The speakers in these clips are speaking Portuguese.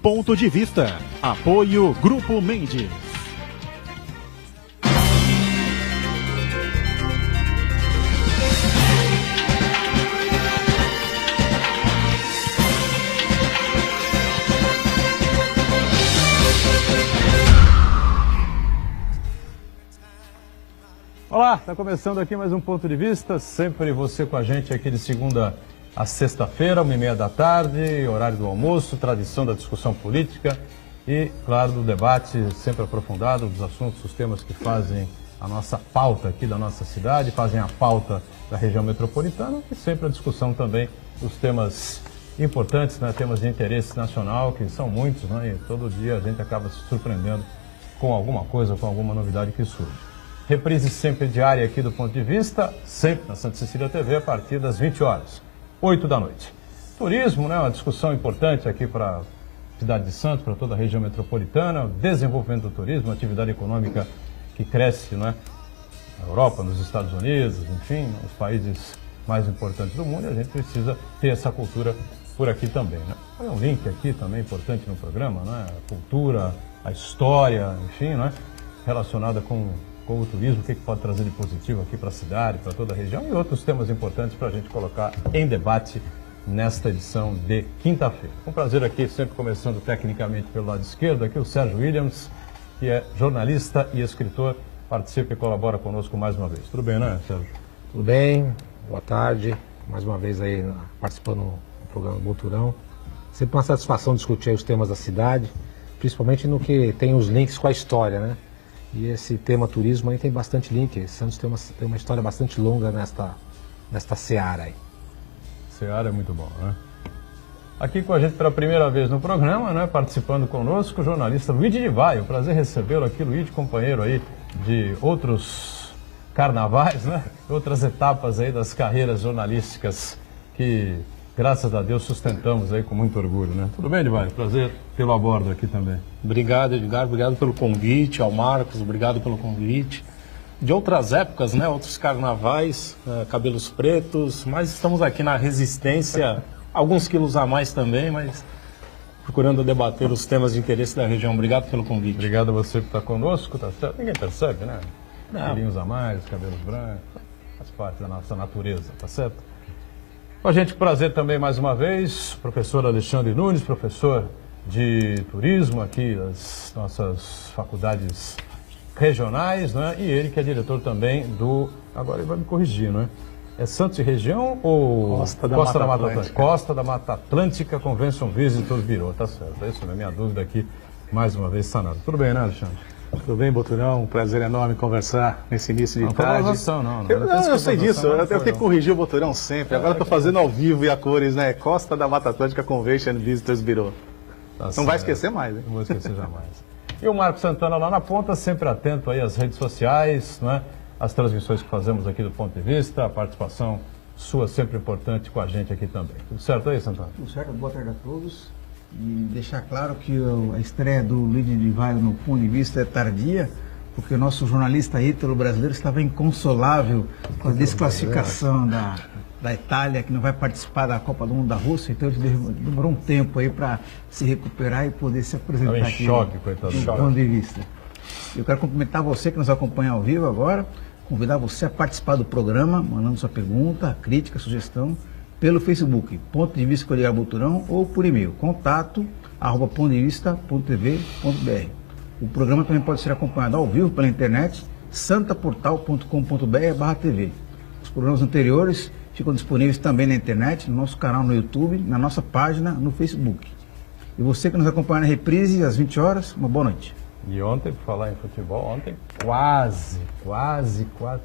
Ponto de Vista. Apoio Grupo Mendes. Olá, está começando aqui mais um Ponto de Vista, sempre você com a gente aqui de segunda a sexta-feira, 1h30 da tarde, horário do almoço, tradição da discussão política e, claro, do debate sempre aprofundado dos assuntos, os temas que fazem a nossa pauta aqui da nossa cidade, fazem a pauta da região metropolitana e sempre a discussão também dos temas importantes, né, temas de interesse nacional, que são muitos, né, e todo dia a gente acaba se surpreendendo com alguma coisa, com alguma novidade que surge. Reprise sempre diária aqui do Ponto de Vista, sempre na Santa Cecília TV, a partir das 20 horas, 8 da noite. Turismo, né, uma discussão importante aqui para a cidade de Santos, para toda a região metropolitana, o desenvolvimento do turismo, atividade econômica que cresce, né, na Europa, nos Estados Unidos, enfim, nos países mais importantes do mundo, e a gente precisa ter essa cultura por aqui também, né. Tem um link aqui também importante no programa, né, a cultura, a história, enfim, né, relacionada com o turismo, o que pode trazer de positivo aqui para a cidade, para toda a região e outros temas importantes para a gente colocar em debate nesta edição de quinta-feira. Com prazer aqui, sempre começando tecnicamente pelo lado esquerdo, aqui o Sérgio Williams, que é jornalista e escritor, participa e colabora conosco mais uma vez. Tudo bem, né, Sérgio? Tudo bem, boa tarde, mais uma vez aí participando do programa Boturão. Sempre uma satisfação discutir os temas da cidade, principalmente no que tem os links com a história, né? E esse tema turismo aí tem bastante link. Santos tem uma história bastante longa nesta seara aí. Seara é muito bom, né? Aqui com a gente pela primeira vez no programa, né? Participando conosco, o jornalista Luigi de Vaio. Prazer recebê-lo aqui, Luigi, companheiro aí de outros carnavais, né? Outras etapas aí das carreiras jornalísticas que, graças a Deus, sustentamos aí com muito orgulho, né? Tudo bem, de Vaio? Prazer tê-lo a bordo aqui também. Obrigado, Edgar. Obrigado pelo convite. Ao Marcos, obrigado pelo convite. De outras épocas, né? Outros carnavais, cabelos pretos, mas estamos aqui na resistência, alguns quilos a mais também, mas procurando debater os temas de interesse da região. Obrigado pelo convite. Obrigado a você por estar conosco, tá certo? Ninguém percebe, né? Quilinhos a mais, cabelos brancos, faz parte da nossa natureza, tá certo? Com a gente, prazer também mais uma vez, professor Alexandre Nunes, professor de turismo aqui das nossas faculdades regionais, né? E ele que é diretor também do, agora ele vai me corrigir, não é? É Santos e região ou Costa da Mata Atlântica? Costa da Mata Atlântica Convention Visitors Bureau, tá certo, é isso, né? Minha dúvida aqui, mais uma vez sanada. Tudo bem, né, Alexandre? Tudo bem, Boturão? Um prazer enorme conversar nesse início de tarde. Eu sei disso, eu tenho que corrigir o Boturão sempre. Agora estou fazendo ao vivo e a cores, né? Costa da Mata Atlântica Convention Visitors Bureau. Tá não vai esquecer mais, hein? Não vou esquecer jamais. E o Marcos Santana lá na ponta, sempre atento aí às redes sociais, não é? As transmissões que fazemos aqui do Ponto de Vista, a participação sua sempre importante com a gente aqui também. Tudo certo aí, Santana? Tudo certo, boa tarde a todos. E deixar claro que a estreia do Luigi de Vaio no Ponto de Vista é tardia, porque o nosso jornalista ítalo brasileiro estava inconsolável com a desclassificação da Itália, que não vai participar da Copa do Mundo da Rússia, então ele demorou um tempo aí para se recuperar e poder se apresentar aqui no Ponto de Vista. Eu quero cumprimentar você que nos acompanha ao vivo agora, convidar você a participar do programa, mandando sua pergunta, crítica, sugestão, pelo Facebook, Ponto de Vista com Edgar Boturão, ou por e-mail, contato@pontodevista.tv.br. O programa também pode ser acompanhado ao vivo pela internet, santaportal.com.br/tv. Os programas anteriores ficam disponíveis também na internet, no nosso canal no YouTube, na nossa página no Facebook. E você que nos acompanha na reprise às 20 horas, uma boa noite. E ontem, por falar em futebol, ontem quase,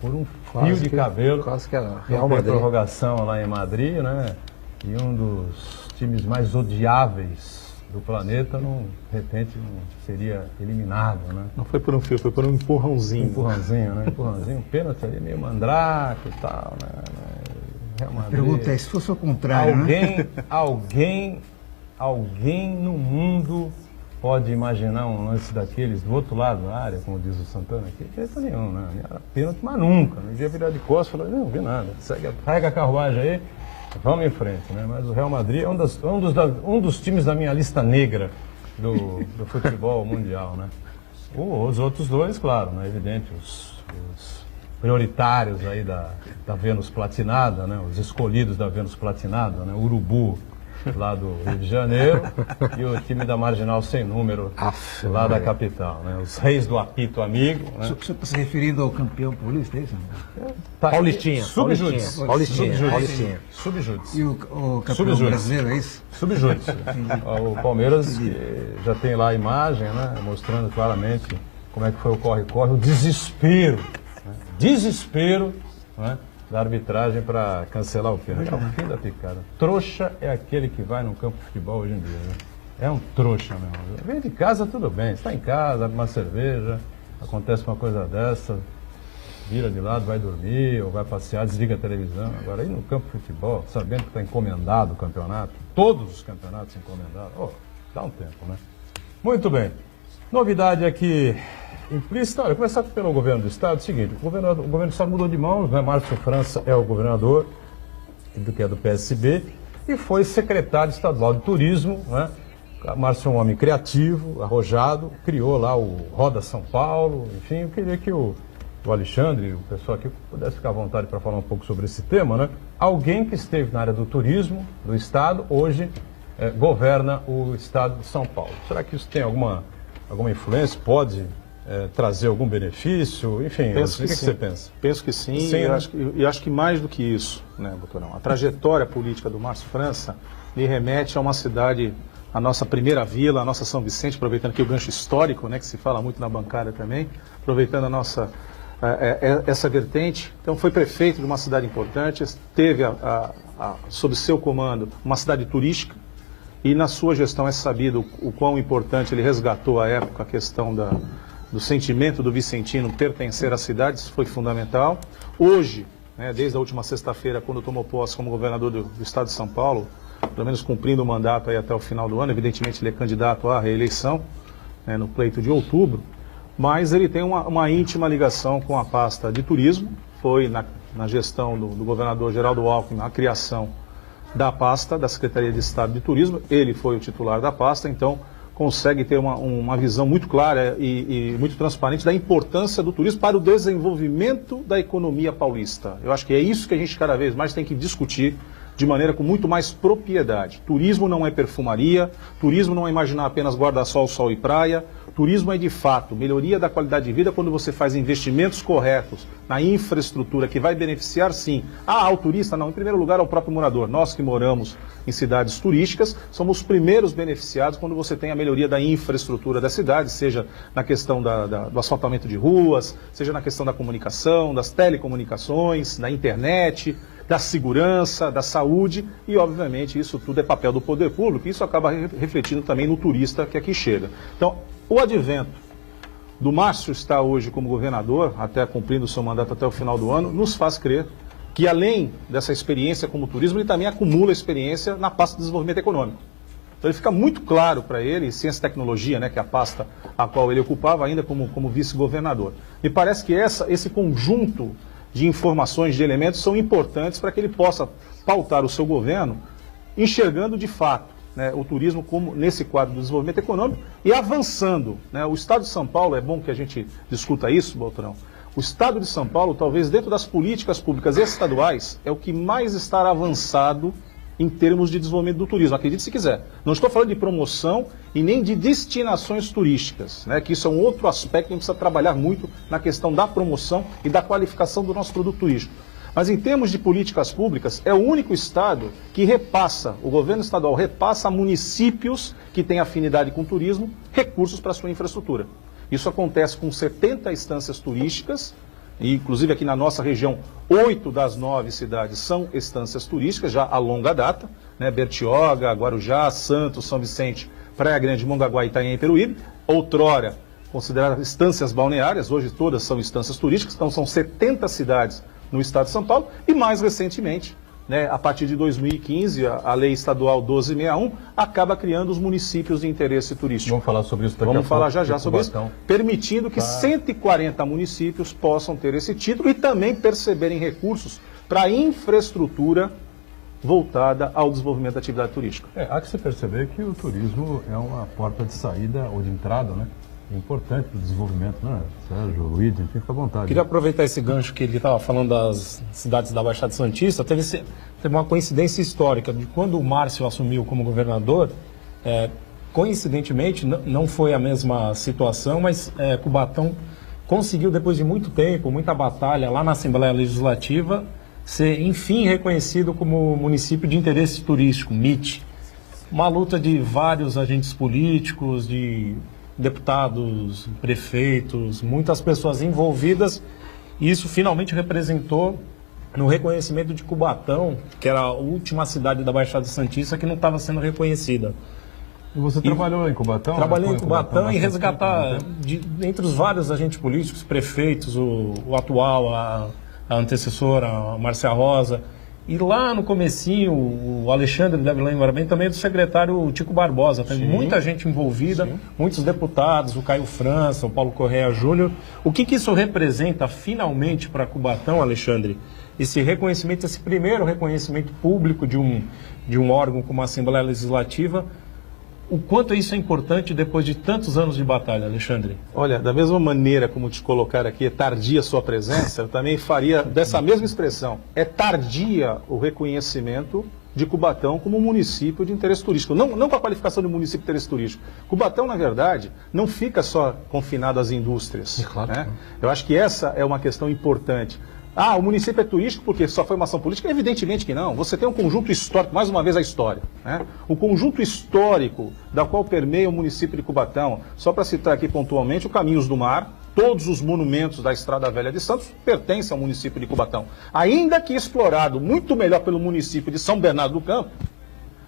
por um fio de cabelo, Quase que a Real Madrid. Prorrogação lá em Madrid, né? E um dos times mais odiáveis do planeta, de repente, seria eliminado, né? Não foi por um fio, foi por um empurrãozinho. Empurrãozinho, um pênalti ali, meio mandrake e tal, né? Real A Madrid. pergunta é, se fosse o contrário, né? Alguém no mundo pode imaginar um lance daqueles do outro lado da área, como diz o Santana aqui? De jeito nenhum, né? Era pênalti, mas nunca. No dia virar de costas, falou, não vi nada. Pega a carruagem aí, vamos em frente, né? Mas o Real Madrid é um dos times da minha lista negra do futebol mundial, né? Os outros dois, claro, né? Evidente, os prioritários aí da Vênus Platinada, né? Os escolhidos da Vênus Platinada, né? O Urubu, lá do Rio de Janeiro, e o time da Marginal Sem Número, lá da capital, né? Os reis do apito amigo, né? O senhor está se referindo ao campeão paulista, é isso? Tá, Paulistinha. Subjúdice. Paulistinha. Subjúdice. E o campeão Subjúdice. brasileiro, é isso? Subjúdice. O Palmeiras já tem lá a imagem, né? Mostrando claramente como é que foi o corre-corre, o desespero, né? Desespero, né? Da arbitragem para cancelar o pênalti. É o fim da picada. Trouxa é aquele que vai no campo de futebol hoje em dia, né? É um trouxa mesmo. Vem de casa, tudo bem. Está em casa, abre uma cerveja, acontece uma coisa dessa, vira de lado, vai dormir ou vai passear, desliga a televisão. Agora, ir no campo de futebol, sabendo que está encomendado o campeonato, todos os campeonatos encomendados, dá um tempo, né? Muito bem. Novidade aqui implícita, olha, começar pelo governo do Estado, é o seguinte, o governo do Estado mudou de mãos, né? Márcio França é o governador, que é do PSB, e foi secretário estadual de turismo, né? Márcio é um homem criativo, arrojado, criou lá o Roda São Paulo, enfim, eu queria que o Alexandre e o pessoal aqui pudesse ficar à vontade para falar um pouco sobre esse tema, né? Alguém que esteve na área do turismo do Estado, hoje governa o Estado de São Paulo. Será que isso tem alguma influência? Pode trazer algum benefício? Enfim, o que você pensa? Penso que sim, Sim, né? e acho que mais do que isso, né, doutorão? A trajetória política do Márcio França me remete a uma cidade, a nossa primeira vila, a nossa São Vicente, aproveitando aqui o gancho histórico, né, que se fala muito na bancada também, aproveitando a nossa essa vertente. Então, foi prefeito de uma cidade importante, teve sob seu comando uma cidade turística, e na sua gestão é sabido o quão importante ele resgatou à época a questão do sentimento do vicentino pertencer às cidades, foi fundamental. Hoje, né, desde a última sexta-feira, quando tomou posse como governador do Estado de São Paulo, pelo menos cumprindo o mandato aí até o final do ano, evidentemente ele é candidato à reeleição, né, no pleito de outubro, mas ele tem uma íntima ligação com a pasta de turismo. Foi na gestão do governador Geraldo Alckmin a criação da pasta da Secretaria de Estado de Turismo, ele foi o titular da pasta, então consegue ter uma visão muito clara e muito transparente da importância do turismo para o desenvolvimento da economia paulista. Eu acho que é isso que a gente cada vez mais tem que discutir de maneira com muito mais propriedade. Turismo não é perfumaria, turismo não é imaginar apenas guarda-sol, sol e praia, turismo é de fato melhoria da qualidade de vida quando você faz investimentos corretos na infraestrutura que vai beneficiar sim ao turista, não, em primeiro lugar ao próprio morador. Nós que moramos em cidades turísticas somos os primeiros beneficiados quando você tem a melhoria da infraestrutura da cidade, seja na questão do asfaltamento de ruas, seja na questão da comunicação, das telecomunicações, da internet, da segurança, da saúde, e obviamente isso tudo é papel do poder público, e isso acaba refletindo também no turista que aqui chega. Então, o advento do Márcio estar hoje como governador, até cumprindo o seu mandato até o final do ano, nos faz crer que além dessa experiência como turismo, ele também acumula experiência na pasta de desenvolvimento econômico. Então ele fica muito claro para ele, ciência e tecnologia, né, que é a pasta a qual ele ocupava ainda como vice-governador. Me parece que esse conjunto de informações, de elementos, são importantes para que ele possa pautar o seu governo enxergando de fato, né, o turismo como nesse quadro do desenvolvimento econômico e avançando, né? O Estado de São Paulo, é bom que a gente discuta isso, Beltrão, o Estado de São Paulo, talvez dentro das políticas públicas estaduais, é o que mais está avançado em termos de desenvolvimento do turismo, acredite se quiser. Não estou falando de promoção e nem de destinações turísticas, né, que isso é um outro aspecto que a gente precisa trabalhar muito na questão da promoção e da qualificação do nosso produto turístico. Mas em termos de políticas públicas, é o único estado que repassa, o governo estadual repassa a municípios que têm afinidade com o turismo, recursos para a sua infraestrutura. Isso acontece com 70 instâncias turísticas, e inclusive aqui na nossa região, 8 das 9 cidades são instâncias turísticas, já a longa data, né? Bertioga, Guarujá, Santos, São Vicente, Praia Grande, Mongaguá, Itaém e Peruíbe, outrora consideradas instâncias balneárias, hoje todas são instâncias turísticas, então são 70 cidades no estado de São Paulo, e mais recentemente, né, a partir de 2015, a Lei Estadual 1261 acaba criando os municípios de interesse turístico. Vamos falar sobre isso daqui a Vamos pouco. falar já sobre isso, permitindo que 140 municípios possam ter esse título e também perceberem recursos para infraestrutura voltada ao desenvolvimento da atividade turística. Há que se perceber que o turismo é uma porta de saída ou de entrada, né? Importante para o desenvolvimento, né? Sérgio, Luiz, enfim, fica à vontade. Queria aproveitar esse gancho que ele estava falando das cidades da Baixada Santista. Teve uma coincidência histórica de quando o Márcio assumiu como governador. Coincidentemente, não foi a mesma situação, mas Cubatão conseguiu, depois de muito tempo, muita batalha lá na Assembleia Legislativa, ser, enfim, reconhecido como município de interesse turístico, MIT. Uma luta de vários agentes políticos, de deputados, prefeitos, muitas pessoas envolvidas, e isso finalmente representou no reconhecimento de Cubatão, que era a última cidade da Baixada Santista que não estava sendo reconhecida. E você trabalhou em Cubatão? Trabalhei em Cubatão e bastante resgatar, tempo, entre os vários agentes políticos, prefeitos, o atual, a antecessora, a Márcia Rosa, e lá no comecinho, o Alexandre deve lembrar bem também do secretário Tico Barbosa, tem muita gente envolvida, muitos deputados, o Caio França, o Paulo Correia Júnior. O que isso representa finalmente para Cubatão, Alexandre? Esse reconhecimento, esse primeiro reconhecimento público de um órgão como a Assembleia Legislativa. O quanto isso é importante depois de tantos anos de batalha, Alexandre? Olha, da mesma maneira como te colocar aqui, é tardia a sua presença, eu também faria dessa mesma expressão. É tardia o reconhecimento de Cubatão como município de interesse turístico. Não com a qualificação de município de interesse turístico. Cubatão, na verdade, não fica só confinado às indústrias. Claro. Né? Eu acho que essa é uma questão importante. O município é turístico porque só foi uma ação política? Evidentemente que não. Você tem um conjunto histórico, mais uma vez a história. Né? O conjunto histórico da qual permeia o município de Cubatão, só para citar aqui pontualmente, o Caminhos do Mar, todos os monumentos da Estrada Velha de Santos pertencem ao município de Cubatão. Ainda que explorado muito melhor pelo município de São Bernardo do Campo,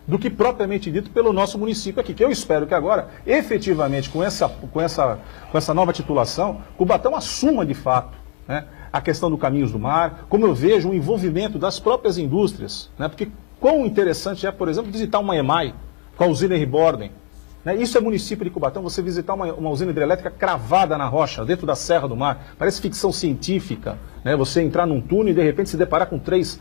do que propriamente dito pelo nosso município aqui, que eu espero que agora, efetivamente, com essa nova titulação, Cubatão assuma de fato, né, a questão do Caminhos do Mar, como eu vejo o envolvimento das próprias indústrias, né, porque quão interessante é, por exemplo, visitar uma EMAI com a usina Riborden. Né, isso é município de Cubatão, você visitar uma usina hidrelétrica cravada na rocha, dentro da Serra do Mar, parece ficção científica, né, você entrar num túnel e de repente se deparar com 3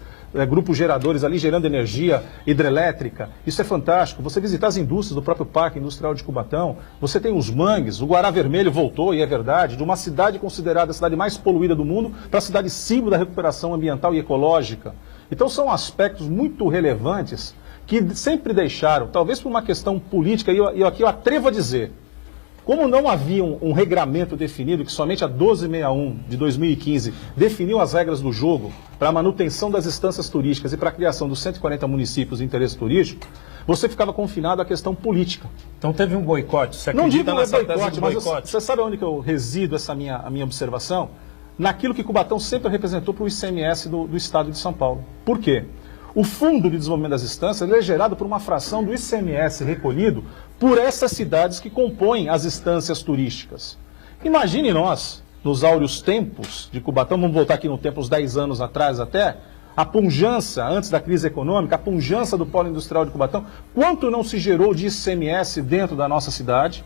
grupos geradores ali gerando energia hidrelétrica. Isso é fantástico. Você visitar as indústrias do próprio Parque Industrial de Cubatão, você tem os mangues, o Guará Vermelho voltou, e é verdade, de uma cidade considerada a cidade mais poluída do mundo para a cidade símbolo da recuperação ambiental e ecológica. Então são aspectos muito relevantes que sempre deixaram, talvez por uma questão política, e aqui eu atrevo a dizer, como não havia um regramento definido, que somente a 1261 de 2015 definiu as regras do jogo para a manutenção das instâncias turísticas e para a criação dos 140 municípios de interesse turístico, você ficava confinado à questão política. Então teve um boicote. Você Não digo nessa boicote, mas você sabe onde que eu resido a minha observação? Naquilo que Cubatão sempre representou para o ICMS do Estado de São Paulo. Por quê? O Fundo de Desenvolvimento das Instâncias é gerado por uma fração do ICMS recolhido por essas cidades que compõem as instâncias turísticas. Imagine nós, nos áureos tempos de Cubatão, vamos voltar aqui no tempo, uns 10 anos atrás até, a pujança, antes da crise econômica, a pujança do polo industrial de Cubatão, quanto não se gerou de ICMS dentro da nossa cidade?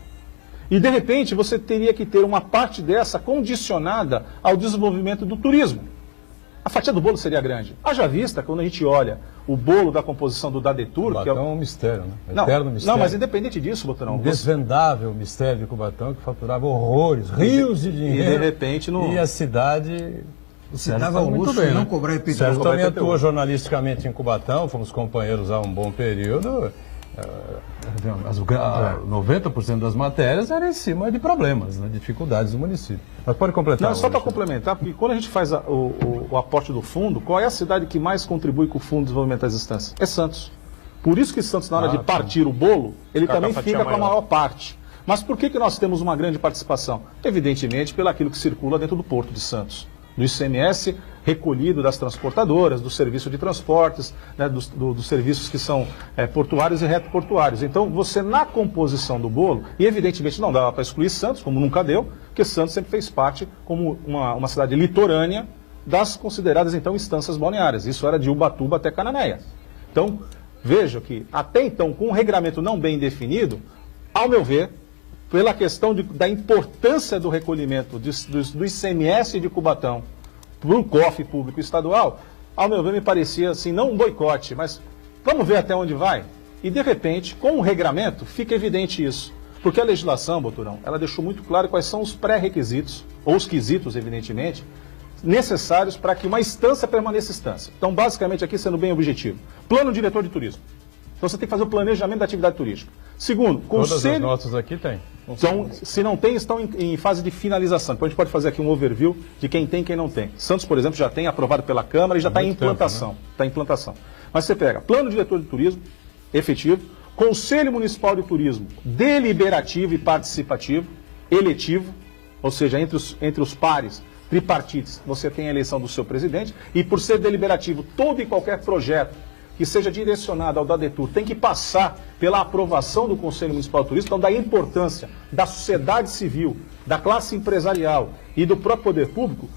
E, de repente, você teria que ter uma parte dessa condicionada ao desenvolvimento do turismo. A fatia do bolo seria grande. Haja vista, quando a gente olha o bolo da composição do Dadetur... Cubatão que é um mistério, né? Não, Eterno mistério. não, mas independente disso, Botarão... Um desvendável mistério de Cubatão, que faturava horrores, rios de dinheiro. E, de repente, E a cidade... Você dava o luxo de não cobrar IPTU. Sérgio também atuou jornalisticamente em Cubatão, fomos companheiros há um bom período. 90% das matérias era em cima de problemas, né, dificuldades do município. Mas pode completar. Não, só para complementar, porque quando a gente faz o aporte do fundo, qual é a cidade que mais contribui com o Fundo de Desenvolvimento das Instâncias? É Santos. Por isso que Santos, na hora de partir o bolo, ele também fica com a maior parte. Mas por que nós temos uma grande participação? Evidentemente, pelo aquilo que circula dentro do Porto de Santos. Do ICMS recolhido das transportadoras, do serviço de transportes, né, dos serviços que são portuários e retroportuários. Então, você na composição do bolo, e evidentemente não dava para excluir Santos, como nunca deu, porque Santos sempre fez parte como uma cidade litorânea das consideradas, então, instâncias balneárias. Isso era de Ubatuba até Cananéia. Então, veja que, até então, com um regramento não bem definido, ao meu ver, pela questão da importância do recolhimento do ICMS de Cubatão para o cofre público estadual, ao meu ver, me parecia, assim, não um boicote, mas Vamos ver até onde vai? E, de repente, com o regramento, fica evidente isso. Porque a legislação, Boturão, ela deixou muito claro quais são os pré-requisitos, ou os quesitos, evidentemente, necessários para que uma instância permaneça instância. Então, basicamente, aqui sendo bem objetivo. Plano diretor de turismo. Então, você tem que fazer o planejamento da atividade turística. Segundo, Todas as conselho... notas aqui tem. Então, se não tem, estão em fase de finalização. Depois a gente pode fazer aqui um overview de quem tem e quem não tem. Santos, por exemplo, já tem aprovado pela Câmara e já está em implantação. Está em implantação. Mas você pega plano diretor de turismo, efetivo, Conselho Municipal de Turismo, deliberativo e participativo, eletivo, ou seja, entre os pares tripartites, você tem a eleição do seu presidente, e por ser deliberativo, todo e qualquer projeto que seja direcionado ao DADETUR tem que passar pela aprovação do Conselho Municipal de Turismo, então da importância da sociedade civil, da classe empresarial e do próprio poder público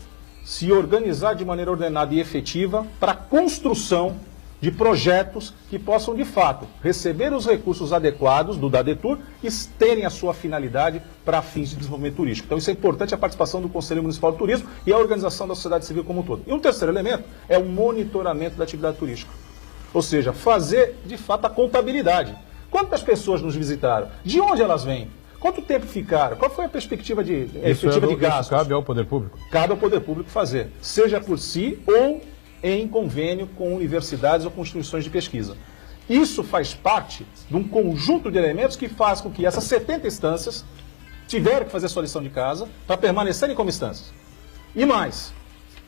se organizar de maneira ordenada e efetiva para a construção de projetos que possam, de fato, receber os recursos adequados do DADETUR e terem a sua finalidade para fins de desenvolvimento turístico. Então, isso é importante, a participação do Conselho Municipal de Turismo e a organização da sociedade civil como um todo. E um terceiro elemento é o monitoramento da atividade turística. Ou seja, fazer, de fato, a contabilidade. Quantas pessoas nos visitaram? De onde elas vêm? Quanto tempo ficaram? Qual foi a perspectiva de gastos? Isso cabe ao poder público. Cabe ao poder público fazer, seja por si ou em convênio com universidades ou com instituições de pesquisa. Isso faz parte de um conjunto de elementos que faz com que essas 70 instâncias tiveram que fazer sua lição de casa para permanecerem como instâncias. E mais,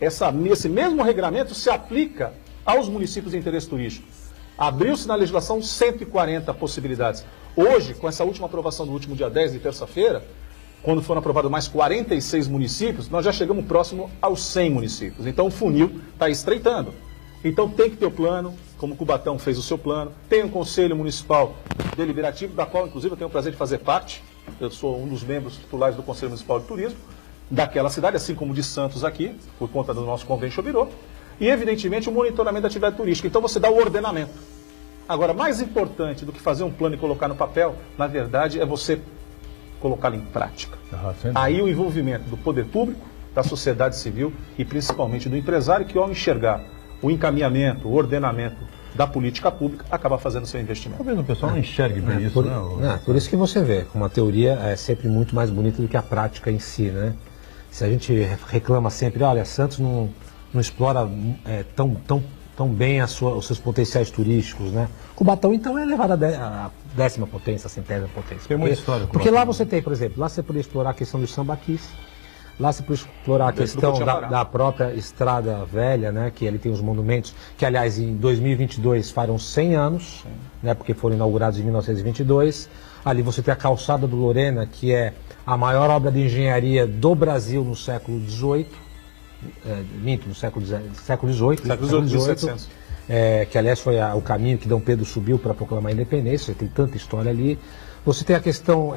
esse mesmo regramento se aplica aos municípios de interesse turístico. Abriu-se na legislação 140 possibilidades. Hoje, com essa última aprovação do último dia 10 de terça-feira, quando foram aprovados mais 46 municípios, nós já chegamos próximo aos 100 municípios. Então o funil está estreitando. Então tem que ter o plano, como o Cubatão fez o seu plano, tem um Conselho Municipal Deliberativo, da qual inclusive eu tenho o prazer de fazer parte. Eu sou um dos membros titulares do Conselho Municipal de Turismo, daquela cidade, assim como de Santos aqui, por conta do nosso convênio Chobirô. E evidentemente o monitoramento da atividade turística. Então você dá o ordenamento. Agora, mais importante do que fazer um plano e colocar no papel, na verdade, é você colocá-lo em prática. Aí o envolvimento do poder público, da sociedade civil e principalmente do empresário que, ao enxergar o encaminhamento, o ordenamento da política pública, acaba fazendo seu investimento. Talvez o pessoal não enxergue bem isso, né? Por isso que você vê, uma teoria é sempre muito mais bonita do que a prática em si, né? Se a gente reclama sempre, olha, Santos não explora tão bem os seus potenciais turísticos, né? Cubatão, então, é levado a 10ª potência, a 100ª potência. Tem muita história. Porque lá você tem, por exemplo, lá você poderia explorar a questão dos sambaquis, lá você pode explorar a questão da própria Estrada Velha, né? Que ali tem os monumentos, que aliás em 2022 farão 100 anos, né? Porque foram inaugurados em 1922. Ali você tem a Calçada do Lorena, que é a maior obra de engenharia do Brasil no século XVIII. No século XVIII. Século XVIII, 1700. Que aliás foi o caminho que Dom Pedro subiu para proclamar a independência, tem tanta história ali. Você tem a questão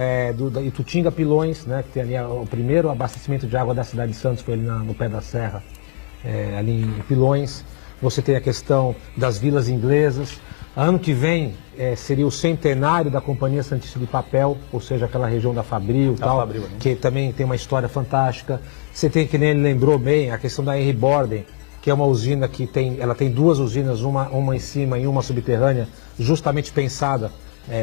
da Itutinga Pilões, né, que tem ali o primeiro abastecimento de água da cidade de Santos, foi ali no pé da serra, ali em Pilões. Você tem a questão das vilas inglesas. Ano que vem seria o centenário da Companhia Santista de Papel, ou seja, aquela região da Fabril, que também tem uma história fantástica. Você tem, que nem ele lembrou bem, a questão da Henry Borden, que é uma usina que ela tem duas usinas, uma em cima e uma subterrânea, justamente pensada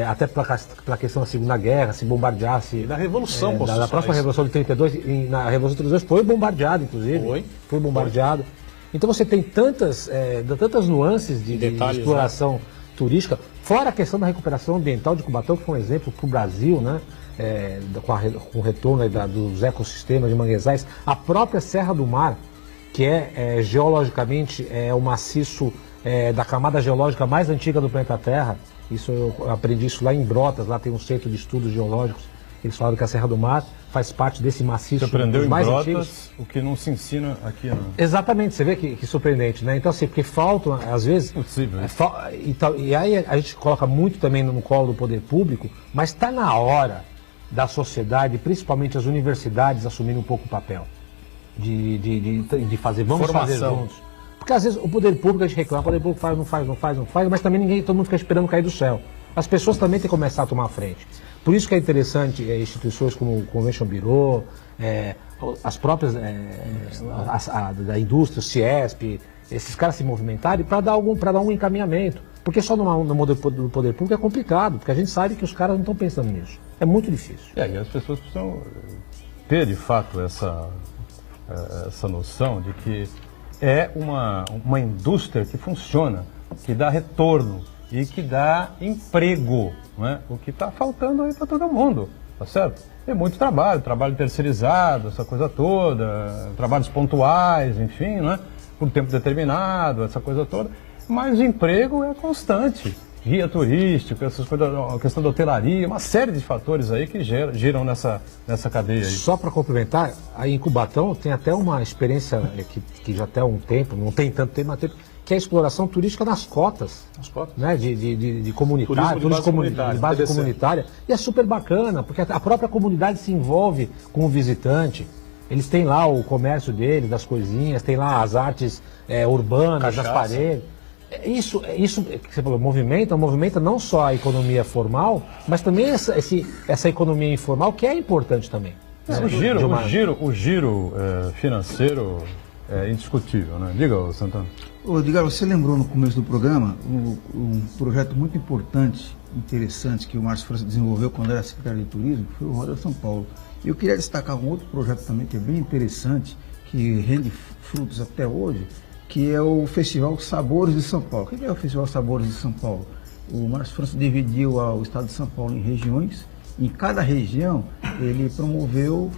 até pela questão da Segunda Guerra, se bombardeasse. Da Revolução da próxima Revolução de 32, na Revolução de 32 foi bombardeado, inclusive. Foi bombardeado. Então você tem tantas nuances de exploração turística, fora a questão da recuperação ambiental de Cubatão, que foi um exemplo para o Brasil, né? Com o retorno dos ecossistemas de manguezais. A própria Serra do Mar, que geologicamente o maciço da camada geológica mais antiga do planeta Terra. Isso eu aprendi isso lá em Brotas, lá tem um centro de estudos geológicos. Eles falaram que a Serra do Mar faz parte desse maciço. Você aprendeu em mais Brotas antigos. O que não se ensina aqui, né? Exatamente, você vê que surpreendente, né? Então assim, porque faltam, às vezes... Possível, né? E aí a gente coloca muito também no colo do poder público, mas está na hora da sociedade, principalmente as universidades, assumirem um pouco o papel de fazer, vamos fazer juntos. Porque às vezes o poder público, a gente reclama, o poder público não faz, mas também todo mundo fica esperando cair do céu. As pessoas também têm que começar a tomar a frente. Por isso que é interessante instituições como o Convention Bureau, as próprias da indústria, o CIESP, esses caras se movimentarem para dar um encaminhamento. Porque só no modelo do poder público é complicado, porque a gente sabe que os caras não estão pensando nisso. É muito difícil. E aí as pessoas precisam ter, de fato, essa noção de que é uma indústria que funciona, que dá retorno e que dá emprego, não é? O que está faltando aí para todo mundo, tá certo? Tem muito trabalho terceirizado, essa coisa toda, trabalhos pontuais, enfim, não é? Por tempo determinado, essa coisa toda, mas o emprego é constante. Guia turístico, essas coisas, a questão da hotelaria, uma série de fatores aí que giram nessa cadeia aí. Só para complementar, aí em Cubatão tem até uma experiência que já até há um tempo, não tem tanto tempo, mas tem, que é a exploração turística nas cotas. As cotas? Né, de comunitário, de base comunitária. E é super bacana, porque a própria comunidade se envolve com o visitante. Eles têm lá o comércio deles, das coisinhas, tem lá as artes urbanas, das paredes. Isso que você falou, movimenta não só a economia formal, mas também essa economia informal, que é importante também. Né? O giro financeiro é indiscutível, né? Diga, Santana. Edgar, você lembrou no começo do programa um projeto muito importante, interessante, que o Márcio França desenvolveu quando era secretário de Turismo, que foi o Roda São Paulo. E eu queria destacar um outro projeto também que é bem interessante, que rende frutos até hoje, que é o Festival Sabores de São Paulo. O que é o Festival Sabores de São Paulo? O Márcio França dividiu o estado de São Paulo em regiões. Em cada região, foi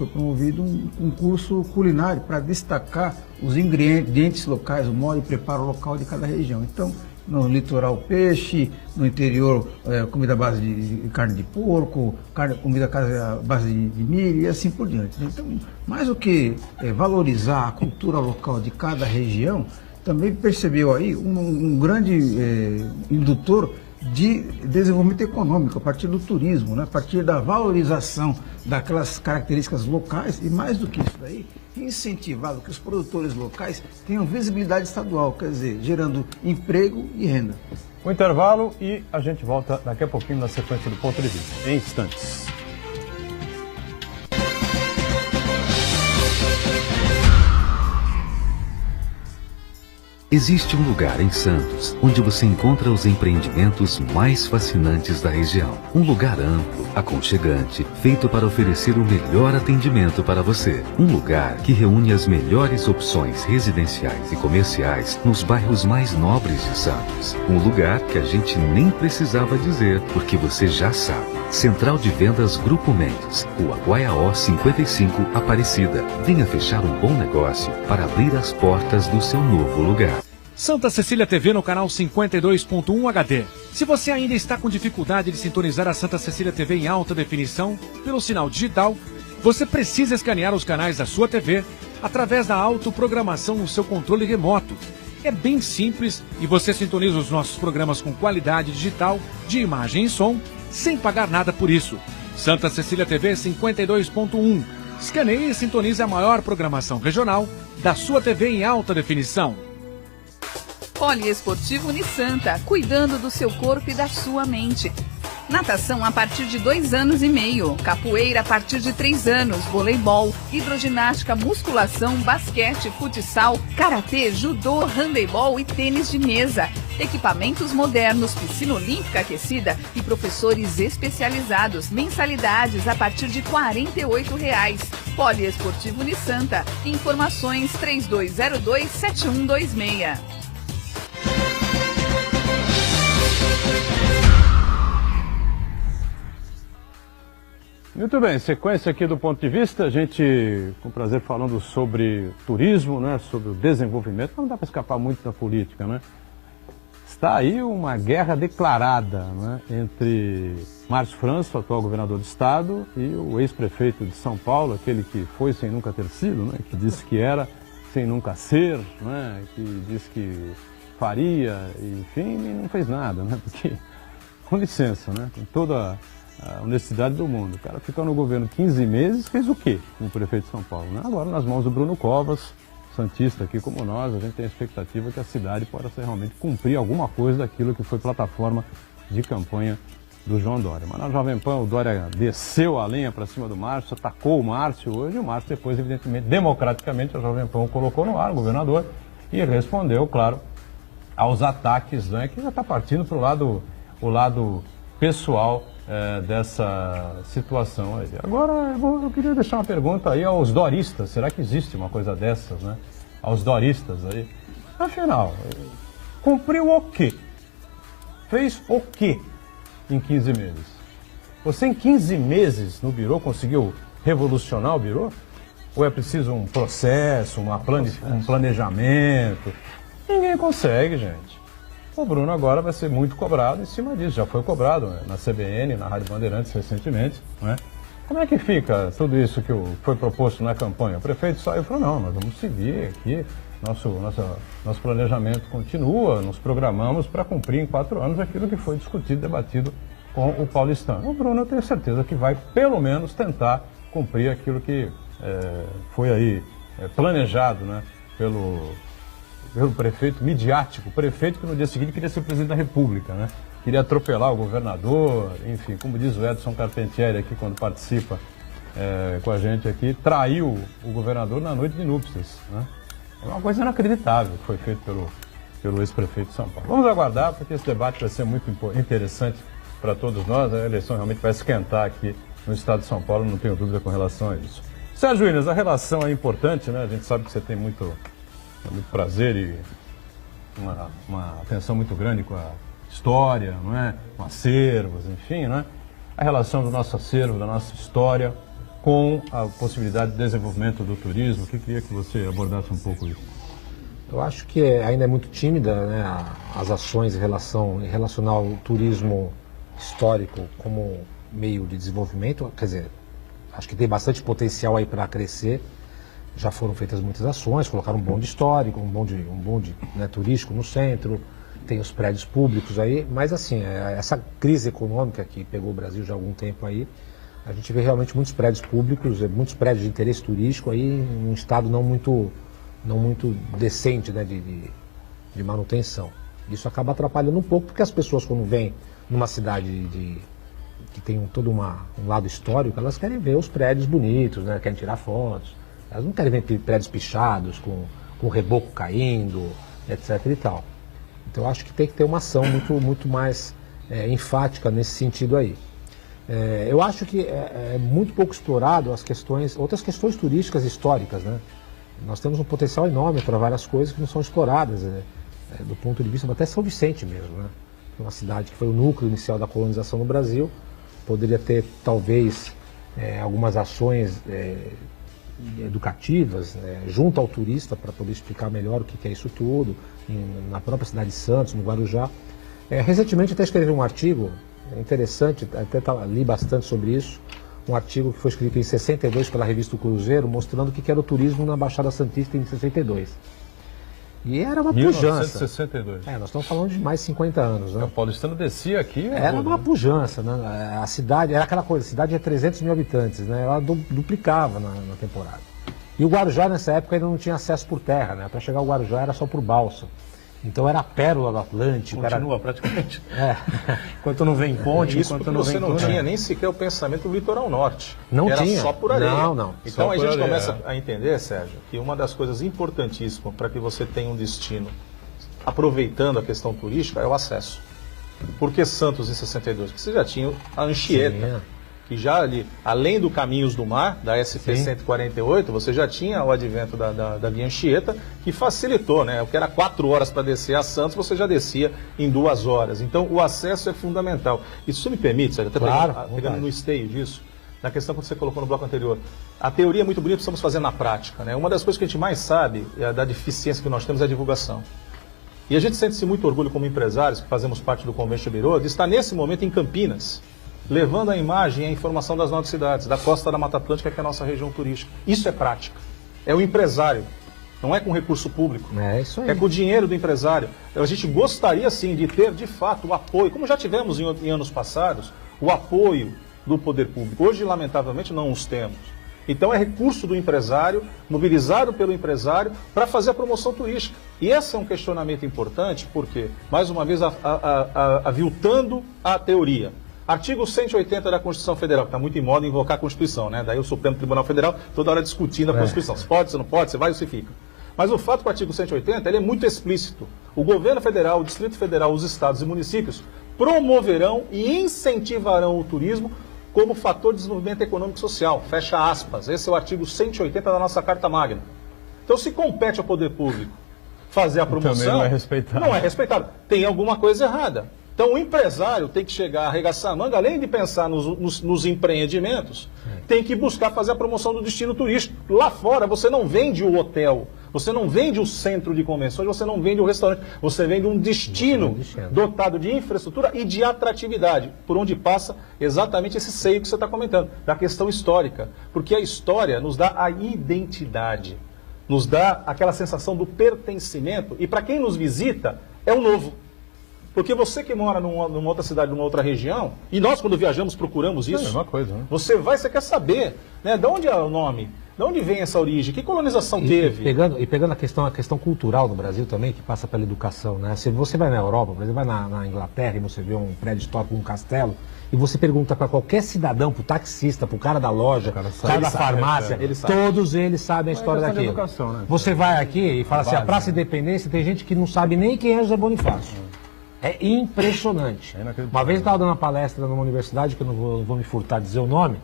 promovido um concurso culinário para destacar os ingredientes locais, o modo de preparo local de cada região. Então, no litoral, peixe, no interior, comida à base de carne de porco, comida à base de milho e assim por diante. Então, mais do que valorizar a cultura local de cada região, também percebeu aí um grande indutor de desenvolvimento econômico a partir do turismo, né? A partir da valorização daquelas características locais e, mais do que isso daí, incentivado que os produtores locais tenham visibilidade estadual, quer dizer, gerando emprego e renda. O intervalo e a gente volta daqui a pouquinho na sequência do Ponto de Vista, em instantes. Existe um lugar em Santos onde você encontra os empreendimentos mais fascinantes da região. Um lugar amplo, aconchegante, feito para oferecer o melhor atendimento para você. Um lugar que reúne as melhores opções residenciais e comerciais nos bairros mais nobres de Santos. Um lugar que a gente nem precisava dizer, porque você já sabe. Central de Vendas Grupo Mendes, Rua Guaiaó 55, Aparecida. Venha fechar um bom negócio para abrir as portas do seu novo lugar. Santa Cecília TV no canal 52.1 HD. Se você ainda está com dificuldade de sintonizar a Santa Cecília TV em alta definição pelo sinal digital, você precisa escanear os canais da sua TV através da autoprogramação no seu controle remoto. É bem simples e você sintoniza os nossos programas com qualidade digital de imagem e som sem pagar nada por isso. Santa Cecília TV 52.1. Escaneie e sintonize a maior programação regional da sua TV em alta definição. Poliesportivo Unisanta, cuidando do seu corpo e da sua mente. Natação a partir de 2 anos e meio, capoeira a partir de 3 anos, voleibol, hidroginástica, musculação, basquete, futsal, karatê, judô, handebol e tênis de mesa. Equipamentos modernos, piscina olímpica aquecida e professores especializados. Mensalidades a partir de R$ 48,00. Poliesportivo Unisanta. Informações 3202-7126. Muito bem, sequência aqui do Ponto de Vista, a gente com prazer falando sobre turismo, né, sobre o desenvolvimento, não dá para escapar muito da política, né? Está aí uma guerra declarada, né, entre Márcio França, o atual governador do estado, e o ex-prefeito de São Paulo, aquele que foi sem nunca ter sido, né, que disse que era sem nunca ser, né, que disse que faria, enfim, e não fez nada, né, porque, com licença, né, com toda a honestidade do mundo. O cara ficou no governo 15 meses, fez o quê como prefeito de São Paulo? Né? Agora, nas mãos do Bruno Covas, santista aqui como nós, a gente tem a expectativa que a cidade possa realmente cumprir alguma coisa daquilo que foi plataforma de campanha do João Dória. Mas na Jovem Pan, o Dória desceu a lenha para cima do Márcio, atacou o Márcio hoje, e o Márcio depois, evidentemente, democraticamente, a Jovem Pan o colocou no ar, o governador, e respondeu, claro, aos ataques, né, que já está partindo para o lado pessoal dessa situação aí. Agora, eu queria deixar uma pergunta aí aos doristas. Será que existe uma coisa dessas, né? Aos doristas aí. Afinal, cumpriu o quê? Fez o quê em 15 meses? Você em 15 meses no Birô conseguiu revolucionar o Birô? Ou é preciso um processo, um planejamento? Ninguém consegue, gente. O Bruno agora vai ser muito cobrado em cima disso. Já foi cobrado, né, na CBN, na Rádio Bandeirantes recentemente. Né? Como é que fica tudo isso que foi proposto na campanha? O prefeito saiu e falou, não, nós vamos seguir aqui. Nosso planejamento continua, nos programamos para cumprir em 4 anos aquilo que foi discutido, debatido com o paulistano. O Bruno, eu tenho certeza que vai, pelo menos, tentar cumprir aquilo que foi aí planejado, né, pelo prefeito midiático, o prefeito que no dia seguinte queria ser presidente da República, né? Queria atropelar o governador, enfim, como diz o Edson Carpentieri aqui quando participa com a gente aqui, traiu o governador na noite de núpcias, né? É uma coisa inacreditável que foi feito pelo ex-prefeito de São Paulo. Vamos aguardar, porque esse debate vai ser muito interessante para todos nós. A eleição realmente vai esquentar aqui no estado de São Paulo, não tenho dúvida com relação a isso. Sérgio Williams, a relação é importante, né? A gente sabe que você tem muito prazer e uma atenção muito grande com a história, não é? Com acervos, enfim, né? A relação do nosso acervo, da nossa história, com a possibilidade de desenvolvimento do turismo. Eu queria que você abordasse um pouco isso. Eu acho que ainda é muito tímida, né, as ações em relacionar o turismo histórico como meio de desenvolvimento. Quer dizer, acho que tem bastante potencial aí para crescer. Já foram feitas muitas ações, colocaram um bonde histórico, um bonde né, turístico no centro, tem os prédios públicos aí, mas assim, essa crise econômica que pegou o Brasil já há algum tempo aí, a gente vê realmente muitos prédios públicos, muitos prédios de interesse turístico aí em um estado não muito decente, né, de manutenção. Isso acaba atrapalhando um pouco, porque as pessoas quando vêm numa cidade que tem todo um lado histórico, elas querem ver os prédios bonitos, né, querem tirar fotos. Elas não querem ver prédios pichados, com reboco caindo, etc. e tal. Então, eu acho que tem que ter uma ação muito mais enfática nesse sentido aí. Eu acho que é muito pouco explorado outras questões turísticas históricas, né? Nós temos um potencial enorme para várias coisas que não são exploradas, do ponto de vista até São Vicente mesmo, né? Uma cidade que foi o núcleo inicial da colonização no Brasil, poderia ter, talvez, algumas ações educativas, junto ao turista, para poder explicar melhor o que é isso tudo, na própria cidade de Santos, no Guarujá. Recentemente até escrevi um artigo interessante, até li bastante sobre isso, um artigo que foi escrito em 62 pela revista O Cruzeiro, mostrando o que era o turismo na Baixada Santista em 62. E era uma pujança. 1962. Nós estamos falando de mais de 50 anos, né? O paulistano descia aqui. Era uma pujança, né? A cidade, era aquela coisa, a cidade tinha 300 mil habitantes, né? Ela duplicava na temporada. E o Guarujá, nessa época, ainda não tinha acesso por terra, né? Para chegar ao Guarujá era só por balsa. Então era a pérola do Atlântico. Continua praticamente. Enquanto não vem ponte, isso enquanto não vem você não tudo, tinha nem sequer o pensamento do litoral norte. Não era tinha. Só por areia. Não. Então Só a por gente areia. começa a entender, Sérgio, que uma das coisas importantíssimas para que você tenha um destino aproveitando a questão turística é o acesso. Por que Santos em 62? Porque você já tinha a Anchieta, que já ali, além do Caminhos do Mar, da SP-148, você já tinha o advento da via Anchieta, que facilitou, né? O que era 4 horas para descer a Santos, você já descia em 2 horas. Então, o acesso é fundamental. E se você me permite, Sérgio, até pegando no esteio disso, na questão que você colocou no bloco anterior, a teoria é muito bonita, precisamos fazer na prática, né? Uma das coisas que a gente mais sabe da deficiência que nós temos é a divulgação. E a gente sente-se muito orgulho como empresários, que fazemos parte do Convention Bureau, de estar nesse momento em Campinas, levando a imagem e a informação das nossas cidades, da costa da Mata Atlântica, que é a nossa região turística. Isso é prática. É o empresário. Não é com recurso público. É isso aí. É com o dinheiro do empresário. A gente gostaria, sim, de ter, de fato, o apoio, como já tivemos em anos passados, o apoio do poder público. Hoje, lamentavelmente, não os temos. Então, é recurso do empresário, mobilizado pelo empresário, para fazer a promoção turística. E esse é um questionamento importante, porque, mais uma vez, aviltando a teoria. Artigo 180 da Constituição Federal, que está muito em moda invocar a Constituição, né? Daí o Supremo Tribunal Federal toda hora discutindo a Constituição. Se pode, se não pode, se vai ou se fica. Mas o fato que o artigo 180 ele é muito explícito. O governo federal, o Distrito Federal, os estados e municípios promoverão e incentivarão o turismo como fator de desenvolvimento econômico e social. Fecha aspas. Esse é o artigo 180 da nossa Carta Magna. Então, se compete ao poder público fazer a promoção, também não é respeitado. Não é respeitado. Tem alguma coisa errada. Então, o empresário tem que chegar, arregaçar a manga, além de pensar nos empreendimentos, tem que buscar fazer a promoção do destino turístico. Lá fora, você não vende o hotel, você não vende o centro de convenções, você não vende o restaurante, você vende um destino dotado de infraestrutura e de atratividade, por onde passa exatamente esse seio que você está comentando, da questão histórica. Porque a história nos dá a identidade, nos dá aquela sensação do pertencimento, e para quem nos visita, é o novo. Porque você que mora numa outra cidade, numa outra região, e nós quando viajamos procuramos isso, É a mesma coisa, né? você quer saber, né, de onde é o nome, de onde vem essa origem, que colonização teve. Pegando a questão cultural no Brasil também, que passa pela educação, né? Se você vai na Europa, por exemplo, vai na Inglaterra e você vê um prédio histórico, um castelo, e você pergunta para qualquer cidadão, para o taxista, para o cara da loja, para o cara da farmácia, todos eles sabem a história questão de daquilo. educação, né? Você vai aqui e fala assim, a Praça Independência, tem gente que não sabe nem quem é José Bonifácio. É impressionante. Uma vez eu estava dando uma palestra numa universidade, que eu não vou me furtar dizer o nome,